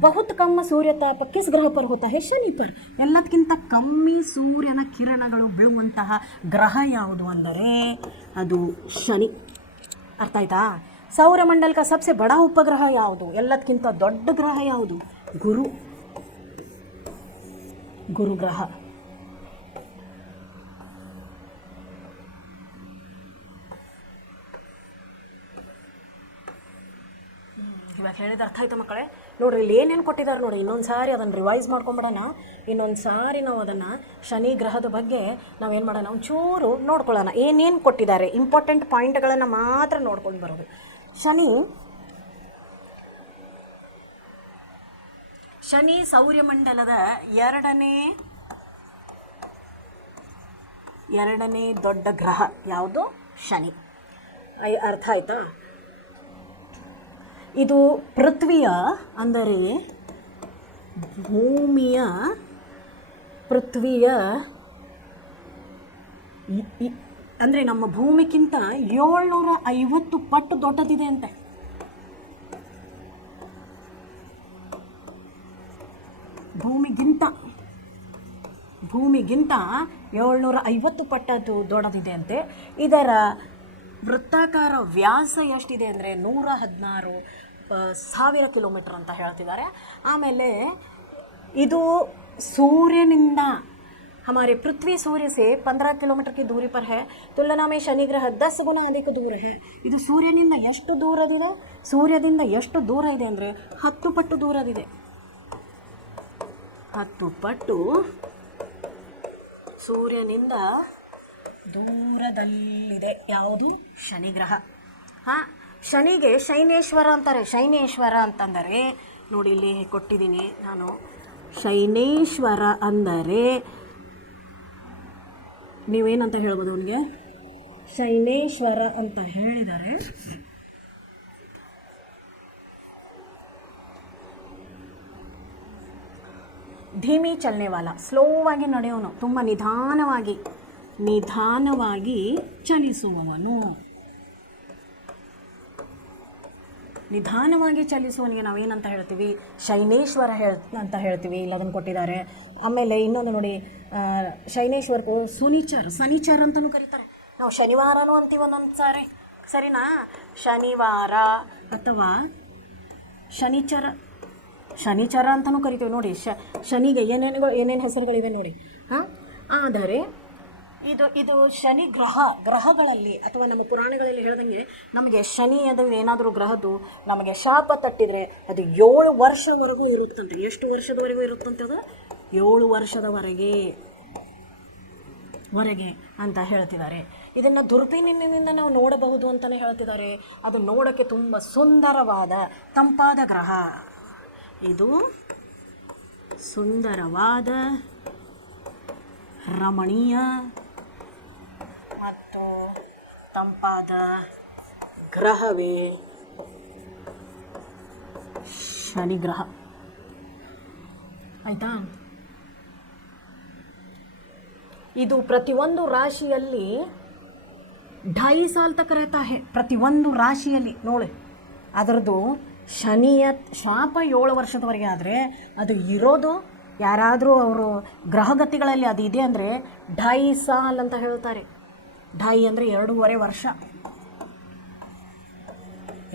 ಬಹುತ್ ಕಮ್ಮ ಸೂರ್ಯ ತಾಪ ಕಿಸ್ ಗ್ರಹ ಪರ್ ಹೋತಾ ಹೇ? ಶನಿ ಪರ್. ಎಲ್ಲದಕ್ಕಿಂತ ಕಮ್ಮಿ ಸೂರ್ಯನ ಕಿರಣಗಳು ಬೀಳುವಂತಹ ಗ್ರಹ ಯಾವುದು ಅಂದರೆ ಅದು ಶನಿ. ಅರ್ಥ ಆಯ್ತಾ? ಸೌರಮಂಡಲಕ ಸಬ್ಸೆ ಬಡ ಉಪಗ್ರಹ ಯಾವುದು? ಎಲ್ಲದಕ್ಕಿಂತ ದೊಡ್ಡ ಗ್ರಹ ಯಾವುದು? ಗುರುಗ್ರಹ. ಇವಾಗ ಹೇಳಿದ ಅರ್ಥ ಆಯ್ತು ಮಕ್ಕಳೇ? ನೋಡ್ರಿ, ಇಲ್ಲಿ ಏನೇನು ಕೊಟ್ಟಿದ್ದಾರೆ ನೋಡಿ. ಇನ್ನೊಂದು ಸಾರಿ ಅದನ್ನು ರಿವೈಸ್ ಮಾಡ್ಕೊಂಬಿಡೋಣ. ಇನ್ನೊಂದು ಸಾರಿ ನಾವು ಅದನ್ನು ಶನಿ ಗ್ರಹದ ಬಗ್ಗೆ ನಾವೇನು ಮಾಡೋಣ, ಒಂಚೂರು ನೋಡ್ಕೊಳ್ಳೋಣ. ಏನೇನು ಕೊಟ್ಟಿದ್ದಾರೆ, ಇಂಪಾರ್ಟೆಂಟ್ ಪಾಯಿಂಟ್ಗಳನ್ನು ಮಾತ್ರ ನೋಡ್ಕೊಂಡು ಬರೋದು. ಶನಿ ಸೌರ್ಯಮಂಡಲದ ಎರಡನೇ ಎರಡನೇ ದೊಡ್ಡ ಗ್ರಹ ಯಾವುದು? ಶನಿ. ಅರ್ಥ ಆಯ್ತಾ? ಇದು ಪೃಥ್ವಿಯ ಅಂದರೆ ಪೃಥ್ವಿಯ ಅಂದರೆ ನಮ್ಮ ಭೂಮಿಗಿಂತ 750 ಪಟ್ಟು ದೊಡ್ಡದಿದೆ ಅಂತೆ. ಭೂಮಿಗಿಂತ 750 ಪಟ್ಟದ್ದು ದೊಡ್ಡದಿದೆ ಅಂತೆ. ಇದರ ವೃತ್ತಾಕಾರ ವ್ಯಾಸ ಎಷ್ಟಿದೆ ಅಂದರೆ 116,000 ಕಿಲೋಮೀಟರ್ ಅಂತ ಹೇಳ್ತಿದ್ದಾರೆ. ಆಮೇಲೆ ಇದು सूर्यनिंद हमारे पृथ्वी सूर्य से 15 किलोमीटर की दूरी पर है. तुलना में शनि ग्रह 10 गुना अधिक दूर है. ಇದು ಸೂರ್ಯನಿಂದ ಎಷ್ಟು ದೂರದಿದೆ? ಸೂರ್ಯದಿಂದ ಎಷ್ಟು ದೂರ ಇದೆ ಅಂದರೆ 10 ಪಟ್ಟು ದೂರದಿದೆ. 10 ಪಟ್ಟು ಸೂರ್ಯನಿಂದ ದೂರದಲ್ಲಿದೆ. ಯಾವುದು? ಶನಿ ಗ್ರಹ. ಶನಿಗೆ ಶೈನೇಶ್ವರ ಅಂತಾರೆ. ಶೈನೇಶ್ವರ ಅಂತಂದರೆ ನೋಡಿ ಇಲ್ಲಿ ಕೊಟ್ಟಿದ್ದೀನಿ ನಾನು. ಶೈನೇಶ್ವರ ಅಂದರೆ ನೀವೇನಂತ ಹೇಳ್ಬೋದು ಅವನಿಗೆ? ಶೈನೇಶ್ವರ ಅಂತ ಹೇಳಿದರೆ ಧೀಮಿ ಚಲನೆವಾಲ, ಸ್ಲೋವಾಗಿ ನಡೆಯೋನು, ತುಂಬ ನಿಧಾನವಾಗಿ ಚಲಿಸುವವನು. ನಿಧಾನವಾಗಿ ಚಲಿಸುವವನಿಗೆ ನಾವೇನಂತ ಹೇಳ್ತೀವಿ? ಶೈನೇಶ್ವರ ಅಂತ ಹೇಳ್ತೀವಿ. ಇಲ್ಲ ಅದನ್ನು ಕೊಟ್ಟಿದ್ದಾರೆ. ಆಮೇಲೆ ಇನ್ನೊಂದು ನೋಡಿ, ಶೈನೇಶ್ವರಕ್ಕೂ ಶನಿಚರ್ ಅಂತಲೂ ಕರೀತಾರೆ. ನಾವು ಶನಿವಾರನೂ ಅಂತೀವಿ ಒಂದೊಂದು ಸಾರಿ, ಸರಿನಾ? ಶನಿವಾರ ಅಥವಾ ಶನಿಚರ ಅಂತಲೂ ಕರಿತೀವಿ ನೋಡಿ. ಶನಿಗೆ ಏನೇನು ಹೆಸರುಗಳಿವೆ ನೋಡಿ. ಆದರೆ ಇದು ಶನಿ ಗ್ರಹಗಳಲ್ಲಿ ಅಥವಾ ನಮ್ಮ ಪುರಾಣಗಳಲ್ಲಿ ಹೇಳ್ದಂಗೆ ನಮಗೆ ಶನಿ ಅದು ಏನಾದರೂ ಗ್ರಹದ್ದು ನಮಗೆ ಶಾಪ ತಟ್ಟಿದರೆ ಅದು 7 ವರ್ಷವರೆಗೂ ಇರುತ್ತಂತೆ. ಎಷ್ಟು ವರ್ಷದವರೆಗೂ ಇರುತ್ತಂತೆ? ಅದು 7 ವರ್ಷದವರೆಗೆ ಅಂತ ಹೇಳ್ತಿದ್ದಾರೆ. ಇದನ್ನು ದುರ್ಬಿನಿಂದ ನಾವು ನೋಡಬಹುದು ಅಂತಲೇ ಹೇಳ್ತಿದ್ದಾರೆ. ಅದು ನೋಡೋಕ್ಕೆ ತುಂಬ ಸುಂದರವಾದ ತಂಪಾದ ಗ್ರಹ. ಇದು ಸುಂದರವಾದ ರಮಣೀಯ ಮತ್ತು ತಂಪಾದ ಗ್ರಹವೇ ಶನಿ ಗ್ರಹ. ಆಯಿತಾ? ಇದು ಪ್ರತಿಯೊಂದು ರಾಶಿಯಲ್ಲಿ 2.5 साल तक रहता है. ಪ್ರತಿಯೊಂದು ರಾಶಿಯಲ್ಲಿ ನೋಡಿ, ಅದರದ್ದು ಶನಿಯ ಶಾಪ 7 ವರ್ಷದವರೆಗೆ ಆದರೆ ಅದು ಇರೋದು ಯಾರಾದರೂ ಅವರು ಗ್ರಹಗತಿಗಳಲ್ಲಿ ಅದು ಇದೆ ಅಂದರೆ 2.5 साल ಅಂತ ಹೇಳ್ತಾರೆ. 2.5 ಅಂದರೆ 2.5 ವರ್ಷ.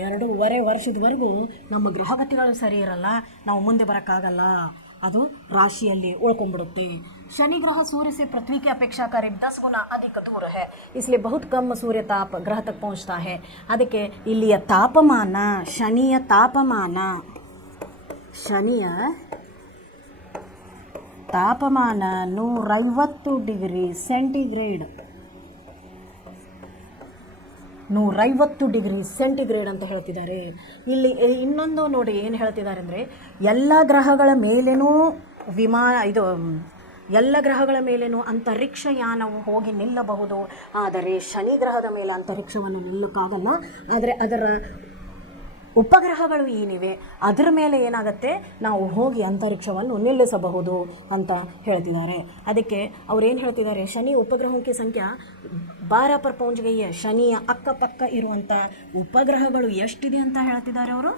2.5 ವರ್ಷದವರೆಗೂ ನಮ್ಮ ಗ್ರಹಗತಿಗಳು ಸರಿ ಇರಲ್ಲ, ನಾವು ಮುಂದೆ ಬರೋಕ್ಕಾಗಲ್ಲ. ಅದು ರಾಶಿಯಲ್ಲಿ ಉಳ್ಕೊಂಡ್ಬಿಡುತ್ತೆ. शनि ग्रह सूर्य से पृथ्वी की अपेक्षा करीब 10 गुना अधिक दूर है, इसलिए बहुत कम सूर्य ताप ग्रह तक पहुंचता है. ಅದಕ್ಕೆ ಇಲ್ಲಿಯ ತಾಪಮಾನ, ಶನಿಯ ತಾಪಮಾನ 150 ಡಿಗ್ರಿ ಸೆಂಟಿಗ್ರೇಡ್. 150 ಡಿಗ್ರಿ ಸೆಂಟಿಗ್ರೇಡ್ ಅಂತ ಹೇಳ್ತಿದ್ದಾರೆ. ಇಲ್ಲಿ ಇನ್ನೊಂದು ನೋಡಿ ಏನು ಹೇಳ್ತಿದ್ದಾರೆ ಅಂದರೆ, ಎಲ್ಲ ಗ್ರಹಗಳ ಮೇಲೇನೂ ಎಲ್ಲ ಗ್ರಹಗಳ ಮೇಲೇನೂ ಅಂತರಿಕ್ಷಯಾನವು ಹೋಗಿ ನಿಲ್ಲಬಹುದು. ಆದರೆ ಶನಿ ಗ್ರಹದ ಮೇಲೆ ಅಂತರಿಕ್ಷವನ್ನು ನಿಲ್ಲಕ್ಕಾಗಲ್ಲ. ಆದರೆ ಅದರ ಉಪಗ್ರಹಗಳು ಏನಿವೆ ಅದರ ಮೇಲೆ ಏನಾಗುತ್ತೆ, ನಾವು ಹೋಗಿ ಅಂತರಿಕ್ಷವನ್ನು ನಿಲ್ಲಿಸಬಹುದು ಅಂತ ಹೇಳ್ತಿದ್ದಾರೆ. ಅದಕ್ಕೆ ಅವ್ರೇನು ಹೇಳ್ತಿದ್ದಾರೆ, ಶನಿ ಉಪಗ್ರಹಕ್ಕೆ ಸಂಖ್ಯೆ 12 पर पहुंच गई है. ಶನಿಯ ಅಕ್ಕಪಕ್ಕ ಇರುವಂಥ ಉಪಗ್ರಹಗಳು ಎಷ್ಟಿದೆ ಅಂತ ಹೇಳ್ತಿದ್ದಾರೆ ಅವರು.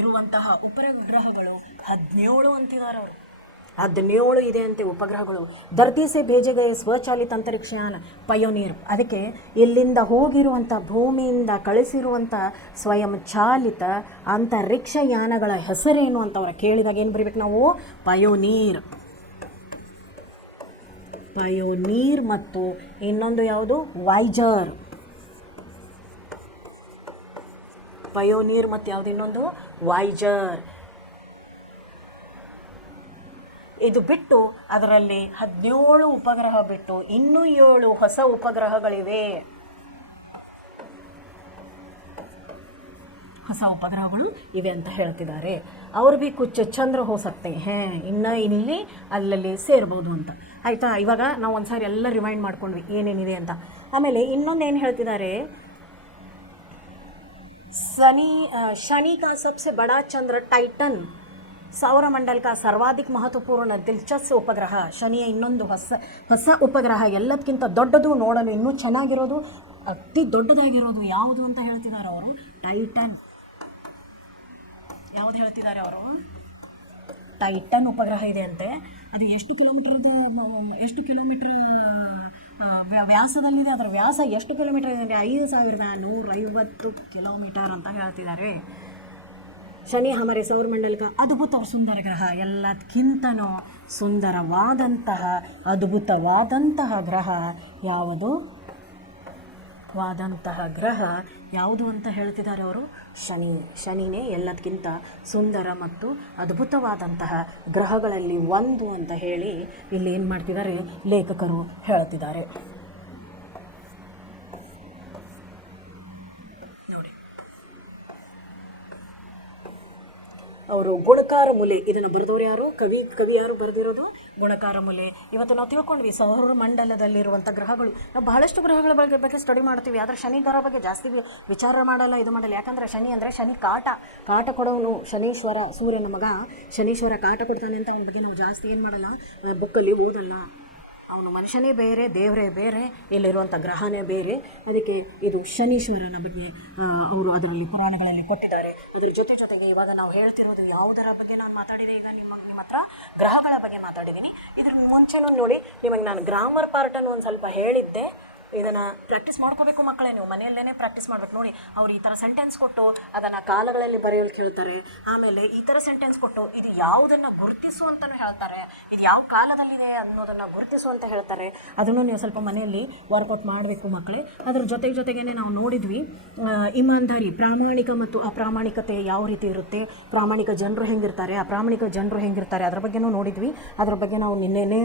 ಇರುವಂತಹ ಉಪಗ್ರಹಗಳು 17 ಅಂತಿದ್ದಾರೆ ಅವರು. 17 ಇದೆ ಅಂತೆ ಉಪಗ್ರಹಗಳು. ಧರ್ತಿ ಸೆ ಭೇಜೆ ಗಯೆ ಸ್ವಚಾಲಿತ ಅಂತರಿಕ್ಷಯಾನ ಪಯೋನೀರ್. ಅದಕ್ಕೆ ಇಲ್ಲಿಂದ ಹೋಗಿರುವಂಥ, ಭೂಮಿಯಿಂದ ಕಳಿಸಿರುವಂಥ ಸ್ವಯಂ ಚಾಲಿತ ಅಂತರಿಕ್ಷಯಾನಗಳ ಹೆಸರೇನು ಅಂತ ಅವರ ಕೇಳಿದಾಗ ಏನು ಬರೀಬೇಕು ನಾವು? ಪಯೋನೀರ್ ಮತ್ತು ಇನ್ನೊಂದು ಯಾವುದು? ವಾಯ್ಜರ್. ಪಯೋನೀರ್ ಮತ್ತು ಯಾವುದು ಇನ್ನೊಂದು? ವಾಯ್ಜರ್. ಇದು ಬಿಟ್ಟು ಅದರಲ್ಲಿ 17 ಉಪಗ್ರಹ ಬಿಟ್ಟು ಇನ್ನೂ 7 ಹೊಸ ಉಪಗ್ರಹಗಳಿವೆ. ಹೊಸ ಉಪಗ್ರಹಗಳು ಇವೆ ಅಂತ ಹೇಳ್ತಿದ್ದಾರೆ. ಅವ್ರು ಭೀ ಕುಚ್ಚ ಚಂದ್ರ ಹೋ ಸಕ್ತೆ ಇನ್ನು ಇಲ್ಲಿ ಅಲ್ಲಲ್ಲಿ ಸೇರ್ಬೋದು ಅಂತ. ಆಯಿತಾ, ಇವಾಗ ನಾವು ಒಂದು ಸಾರಿ ಎಲ್ಲ ರಿಮೈಂಡ್ ಮಾಡ್ಕೊಂಡ್ವಿ ಏನೇನಿದೆ ಅಂತ. ಆಮೇಲೆ ಇನ್ನೊಂದು ಏನು ಹೇಳ್ತಿದ್ದಾರೆ, शनि का सबसे बड़ा चंद्र टाइटन सौरमंडल का सर्वाधिक महत्वपूर्ण दिलचस्प ಉಪಗ್ರಹ. ಶನಿಯ ಇನ್ನೊಂದು ಹೊಸ ಉಪಗ್ರಹ, ಎಲ್ಲದಕ್ಕಿಂತ ದೊಡ್ಡದು, ನೋಡಲು ಇನ್ನೂ ಚೆನ್ನಾಗಿರೋದು, ಅತಿ ದೊಡ್ಡದಾಗಿರೋದು ಯಾವುದು ಅಂತ ಹೇಳ್ತಿದ್ದಾರೆ ಅವರು? ಟೈಟನ್. ಯಾವುದು ಹೇಳ್ತಿದ್ದಾರೆ ಅವರು? ಟೈಟನ್ ಉಪಗ್ರಹ ಇದೆ ಅಂತೆ. ಅದು ಎಷ್ಟು ಕಿಲೋಮೀಟರ್ ವ್ಯಾಸದಲ್ಲಿದೆ. ಅದರ ವ್ಯಾಸ ಎಷ್ಟು ಕಿಲೋಮೀಟರ್ ಇದೆ? 5150 ಕಿಲೋಮೀಟರ್ ಅಂತ ಹೇಳ್ತಿದ್ದಾರೆ. ಶನಿ ಹಮಾರೆ ಸೌರಮಂಡಲ ಅದ್ಭುತ ಸುಂದರ ಗ್ರಹ, ಎಲ್ಲದಕ್ಕಿಂತನೂ ಸುಂದರವಾದಂತಹ ಅದ್ಭುತವಾದಂತಹ ಗ್ರಹ ಯಾವುದು? ಗ್ರಹ ಯಾವುದು ಅಂತ ಹೇಳ್ತಿದ್ದಾರೆ ಅವರು? ಶನಿನೇ ಎಲ್ಲದಕ್ಕಿಂತ ಸುಂದರ ಮತ್ತು ಅದ್ಭುತವಾದಂತಹ ಗ್ರಹಗಳಲ್ಲಿ ಒಂದು ಅಂತ ಹೇಳಿ ಇಲ್ಲಿ ಏನು ಮಾಡ್ತಿದ್ದಾರೆ ಲೇಖಕರು ಹೇಳ್ತಿದ್ದಾರೆ. ನೋಡಿ, ಅವರು ಗುಣಕಾರ ಮುಲೆ ಇದನ್ನು ಬರೆದವರು ಯಾರು? ಕವಿ ಯಾರು ಬರೆದಿರೋದು? ಗುಣಕಾರ ಮುಲೆ. ಇವತ್ತು ನಾವು ತಿಳ್ಕೊಂಡ್ವಿ ಸೌರಮಂಡಲದಲ್ಲಿರುವಂಥ ಗ್ರಹಗಳು. ನಾವು ಬಹಳಷ್ಟು ಗ್ರಹಗಳ ಬಗ್ಗೆ ಸ್ಟಡಿ ಮಾಡ್ತೀವಿ, ಆದರೆ ಶನಿ ಗ್ರಹ ಬಗ್ಗೆ ಜಾಸ್ತಿ ವಿಚಾರ ಮಾಡಲ್ಲ, ಇದು ಮಾಡಲ್ಲ. ಯಾಕಂದರೆ ಶನಿ ಅಂದರೆ ಶನಿ ಕಾಟ ಕೊಡೋನು ಶನೀಶ್ವರ, ಸೂರ್ಯನ ಮಗ ಶನೀಶ್ವರ ಕಾಟ ಕೊಡ್ತಾನೆ ಅಂತ ಅವನ ಬಗ್ಗೆ ನಾವು ಜಾಸ್ತಿ ಏನು ಮಾಡಲ್ಲ, ಬುಕ್ಕಲ್ಲಿ ಓದಲ್ಲ. ಅವನು ಮನುಷ್ಯನೇ ಬೇರೆ, ದೇವರೇ ಬೇರೆ, ಇಲ್ಲಿರುವಂಥ ಗ್ರಹನೇ ಬೇರೆ. ಅದಕ್ಕೆ ಇದು ಶನೀಶ್ವರನ ಬಗ್ಗೆ ಅವರು ಅದರಲ್ಲಿ ಪುರಾಣಗಳಲ್ಲಿ ಕೊಟ್ಟಿದ್ದಾರೆ. ಅದರ ಜೊತೆಗೆ ಇವಾಗ ನಾವು ಹೇಳ್ತಿರೋದು ಯಾವುದರ ಬಗ್ಗೆ ನಾನು ಮಾತಾಡಿದೆ? ಈಗ ನಿಮ್ಮ ಹತ್ರ ಗ್ರಹಗಳ ಬಗ್ಗೆ ಮಾತಾಡಿದ್ದೀನಿ. ಇದ್ರ ಮುಂಚೆನೂ ನೋಡಿ, ನಿಮಗೆ ನಾನು ಗ್ರಾಮರ್ ಪಾರ್ಟನ್ನು ಒಂದು ಸ್ವಲ್ಪ ಹೇಳಿದ್ದೆ. ಇದನ್ನು ಪ್ರಾಕ್ಟೀಸ್ ಮಾಡ್ಕೋಬೇಕು ಮಕ್ಕಳೇ, ನೀವು ಮನೆಯಲ್ಲೇ ಪ್ರಾಕ್ಟೀಸ್ ಮಾಡ್ಬೇಕು. ನೋಡಿ, ಅವ್ರು ಈ ಥರ ಸೆಂಟೆನ್ಸ್ ಕೊಟ್ಟು ಅದನ್ನು ಕಾಲಗಳಲ್ಲಿ ಬರೆಯೋಕ್ಕೆ ಹೇಳ್ತಾರೆ. ಆಮೇಲೆ ಈ ಥರ ಸೆಂಟೆನ್ಸ್ ಕೊಟ್ಟು ಇದು ಯಾವುದನ್ನು ಗುರುತಿಸು ಅಂತಲೂ ಹೇಳ್ತಾರೆ, ಇದು ಯಾವ ಕಾಲದಲ್ಲಿದೆ ಅನ್ನೋದನ್ನು ಗುರುತಿಸು ಅಂತ ಹೇಳ್ತಾರೆ. ಅದನ್ನು ನೀವು ಸ್ವಲ್ಪ ಮನೆಯಲ್ಲಿ ವರ್ಕೌಟ್ ಮಾಡಬೇಕು ಮಕ್ಕಳೇ. ಅದ್ರ ಜೊತೆಗೇ ನಾವು ನೋಡಿದ್ವಿ ಇಮಾನ್ದಾರಿ, ಪ್ರಾಮಾಣಿಕ ಮತ್ತು ಅಪ್ರಾಮಾಣಿಕತೆ ಯಾವ ರೀತಿ ಇರುತ್ತೆ, ಪ್ರಾಮಾಣಿಕ ಜನರು ಹೆಂಗಿರ್ತಾರೆ, ಅಪ್ರಾಮಾಣಿಕ ಜನರು ಹೆಂಗಿರ್ತಾರೆ, ಅದ್ರ ಬಗ್ಗೆನೂ ನೋಡಿದ್ವಿ. ಅದ್ರ ಬಗ್ಗೆ ನಾವು ನಿನ್ನೆನೇ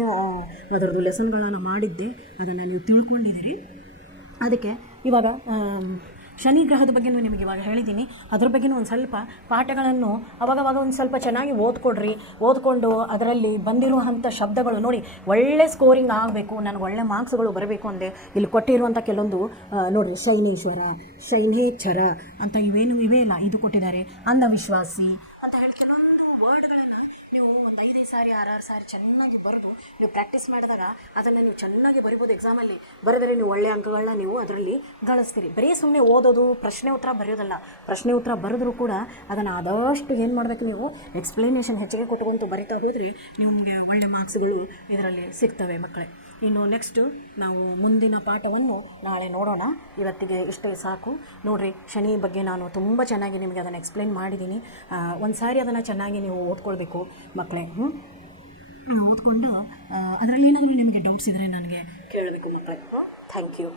ಅದರದ್ದು ಲೆಸನ್ಗಳನ್ನು ಮಾಡಿದ್ದೆ, ಅದನ್ನು ನೀವು ತಿಳ್ಕೊಂಡಿದ್ದೀರಿ. ಅದಕ್ಕೆ ಇವಾಗ ಶನಿ ಗ್ರಹದ ಬಗ್ಗೆನೂ ನಿಮಗೆ ಇವಾಗ ಹೇಳಿದ್ದೀನಿ. ಅದ್ರ ಬಗ್ಗೆನೂ ಒಂದು ಸ್ವಲ್ಪ ಪಾಠಗಳನ್ನು ಅವಾಗವಾಗ ಒಂದು ಸ್ವಲ್ಪ ಚೆನ್ನಾಗಿ ಓದ್ಕೊಂಡು ಅದರಲ್ಲಿ ಬಂದಿರುವಂಥ ಶಬ್ದಗಳು ನೋಡಿ, ಒಳ್ಳೆ ಸ್ಕೋರಿಂಗ್ ಆಗಬೇಕು, ನನಗೆ ಒಳ್ಳೆ ಮಾರ್ಕ್ಸ್ಗಳು ಬರಬೇಕು ಅಂದರೆ ಇಲ್ಲಿ ಕೊಟ್ಟಿರುವಂಥ ಕೆಲವೊಂದು ನೋಡಿ, ಶೈನೇಚ್ಛರ ಅಂತ ಇವೆ ಇಲ್ಲ, ಇದು ಕೊಟ್ಟಿದ್ದಾರೆ. ಅಂಧವಿಶ್ವಾಸಿ ಅಂತ ಹೇಳಿ ಕೆಲವೊಂದು ವರ್ಡ್ಗಳನ್ನು ನೀವು ಒಂದು 5 ಸಾರಿ 6 ಸಾರಿ ಚೆನ್ನಾಗಿ ಬರೆದು ನೀವು ಪ್ರಾಕ್ಟೀಸ್ ಮಾಡಿದಾಗ ಅದನ್ನು ನೀವು ಚೆನ್ನಾಗಿ ಬರಿಬೋದು. ಎಕ್ಸಾಮಲ್ಲಿ ಬರೆದರೆ ನೀವು ಒಳ್ಳೆಯ ಅಂಕಗಳನ್ನ ನೀವು ಅದರಲ್ಲಿ ಗಳಿಸ್ತೀರಿ. ಬರೀ ಸುಮ್ಮನೆ ಓದೋದು, ಪ್ರಶ್ನೆ ಉತ್ತರ ಬರೆಯೋದಲ್ಲ. ಪ್ರಶ್ನೆ ಉತ್ತರ ಬರೆದ್ರೂ ಕೂಡ ಅದನ್ನು ಆದಷ್ಟು ಏನು ಮಾಡಬೇಕು, ನೀವು ಎಕ್ಸ್ಪ್ಲನೇಷನ್ ಹೆಚ್ಚಿಗೆ ಕೊಟ್ಕೊಂತು ಬರಿತಾ ಹೋದರೆ ನಿಮಗೆ ಒಳ್ಳೆ ಮಾರ್ಕ್ಸ್ಗಳು ಇದರಲ್ಲಿ ಸಿಗ್ತವೆ ಮಕ್ಕಳೇ. ಇನ್ನು ನೆಕ್ಸ್ಟು ನಾವು ಮುಂದಿನ ಪಾಠವನ್ನು ನಾಳೆ ನೋಡೋಣ. ಇವತ್ತಿಗೆ ಇಷ್ಟೇ ಸಾಕು. ನೋಡಿರಿ, ಶನಿ ಬಗ್ಗೆ ನಾನು ತುಂಬ ಚೆನ್ನಾಗಿ ನಿಮಗೆ ಅದನ್ನು ಎಕ್ಸ್ಪ್ಲೇನ್ ಮಾಡಿದ್ದೀನಿ. ಒಂದು ಸಾರಿ ಅದನ್ನು ಚೆನ್ನಾಗಿ ನೀವು ಓದ್ಕೊಳ್ಬೇಕು ಮಕ್ಕಳೇ. ಓದ್ಕೊಂಡು ಅದರಲ್ಲಿ ಏನಾದರೂ ನಿಮಗೆ ಡೌಟ್ಸ್ ಇದ್ದರೆ ನನಗೆ ಕೇಳಬೇಕು ಮಕ್ಕಳೇ. Thank you.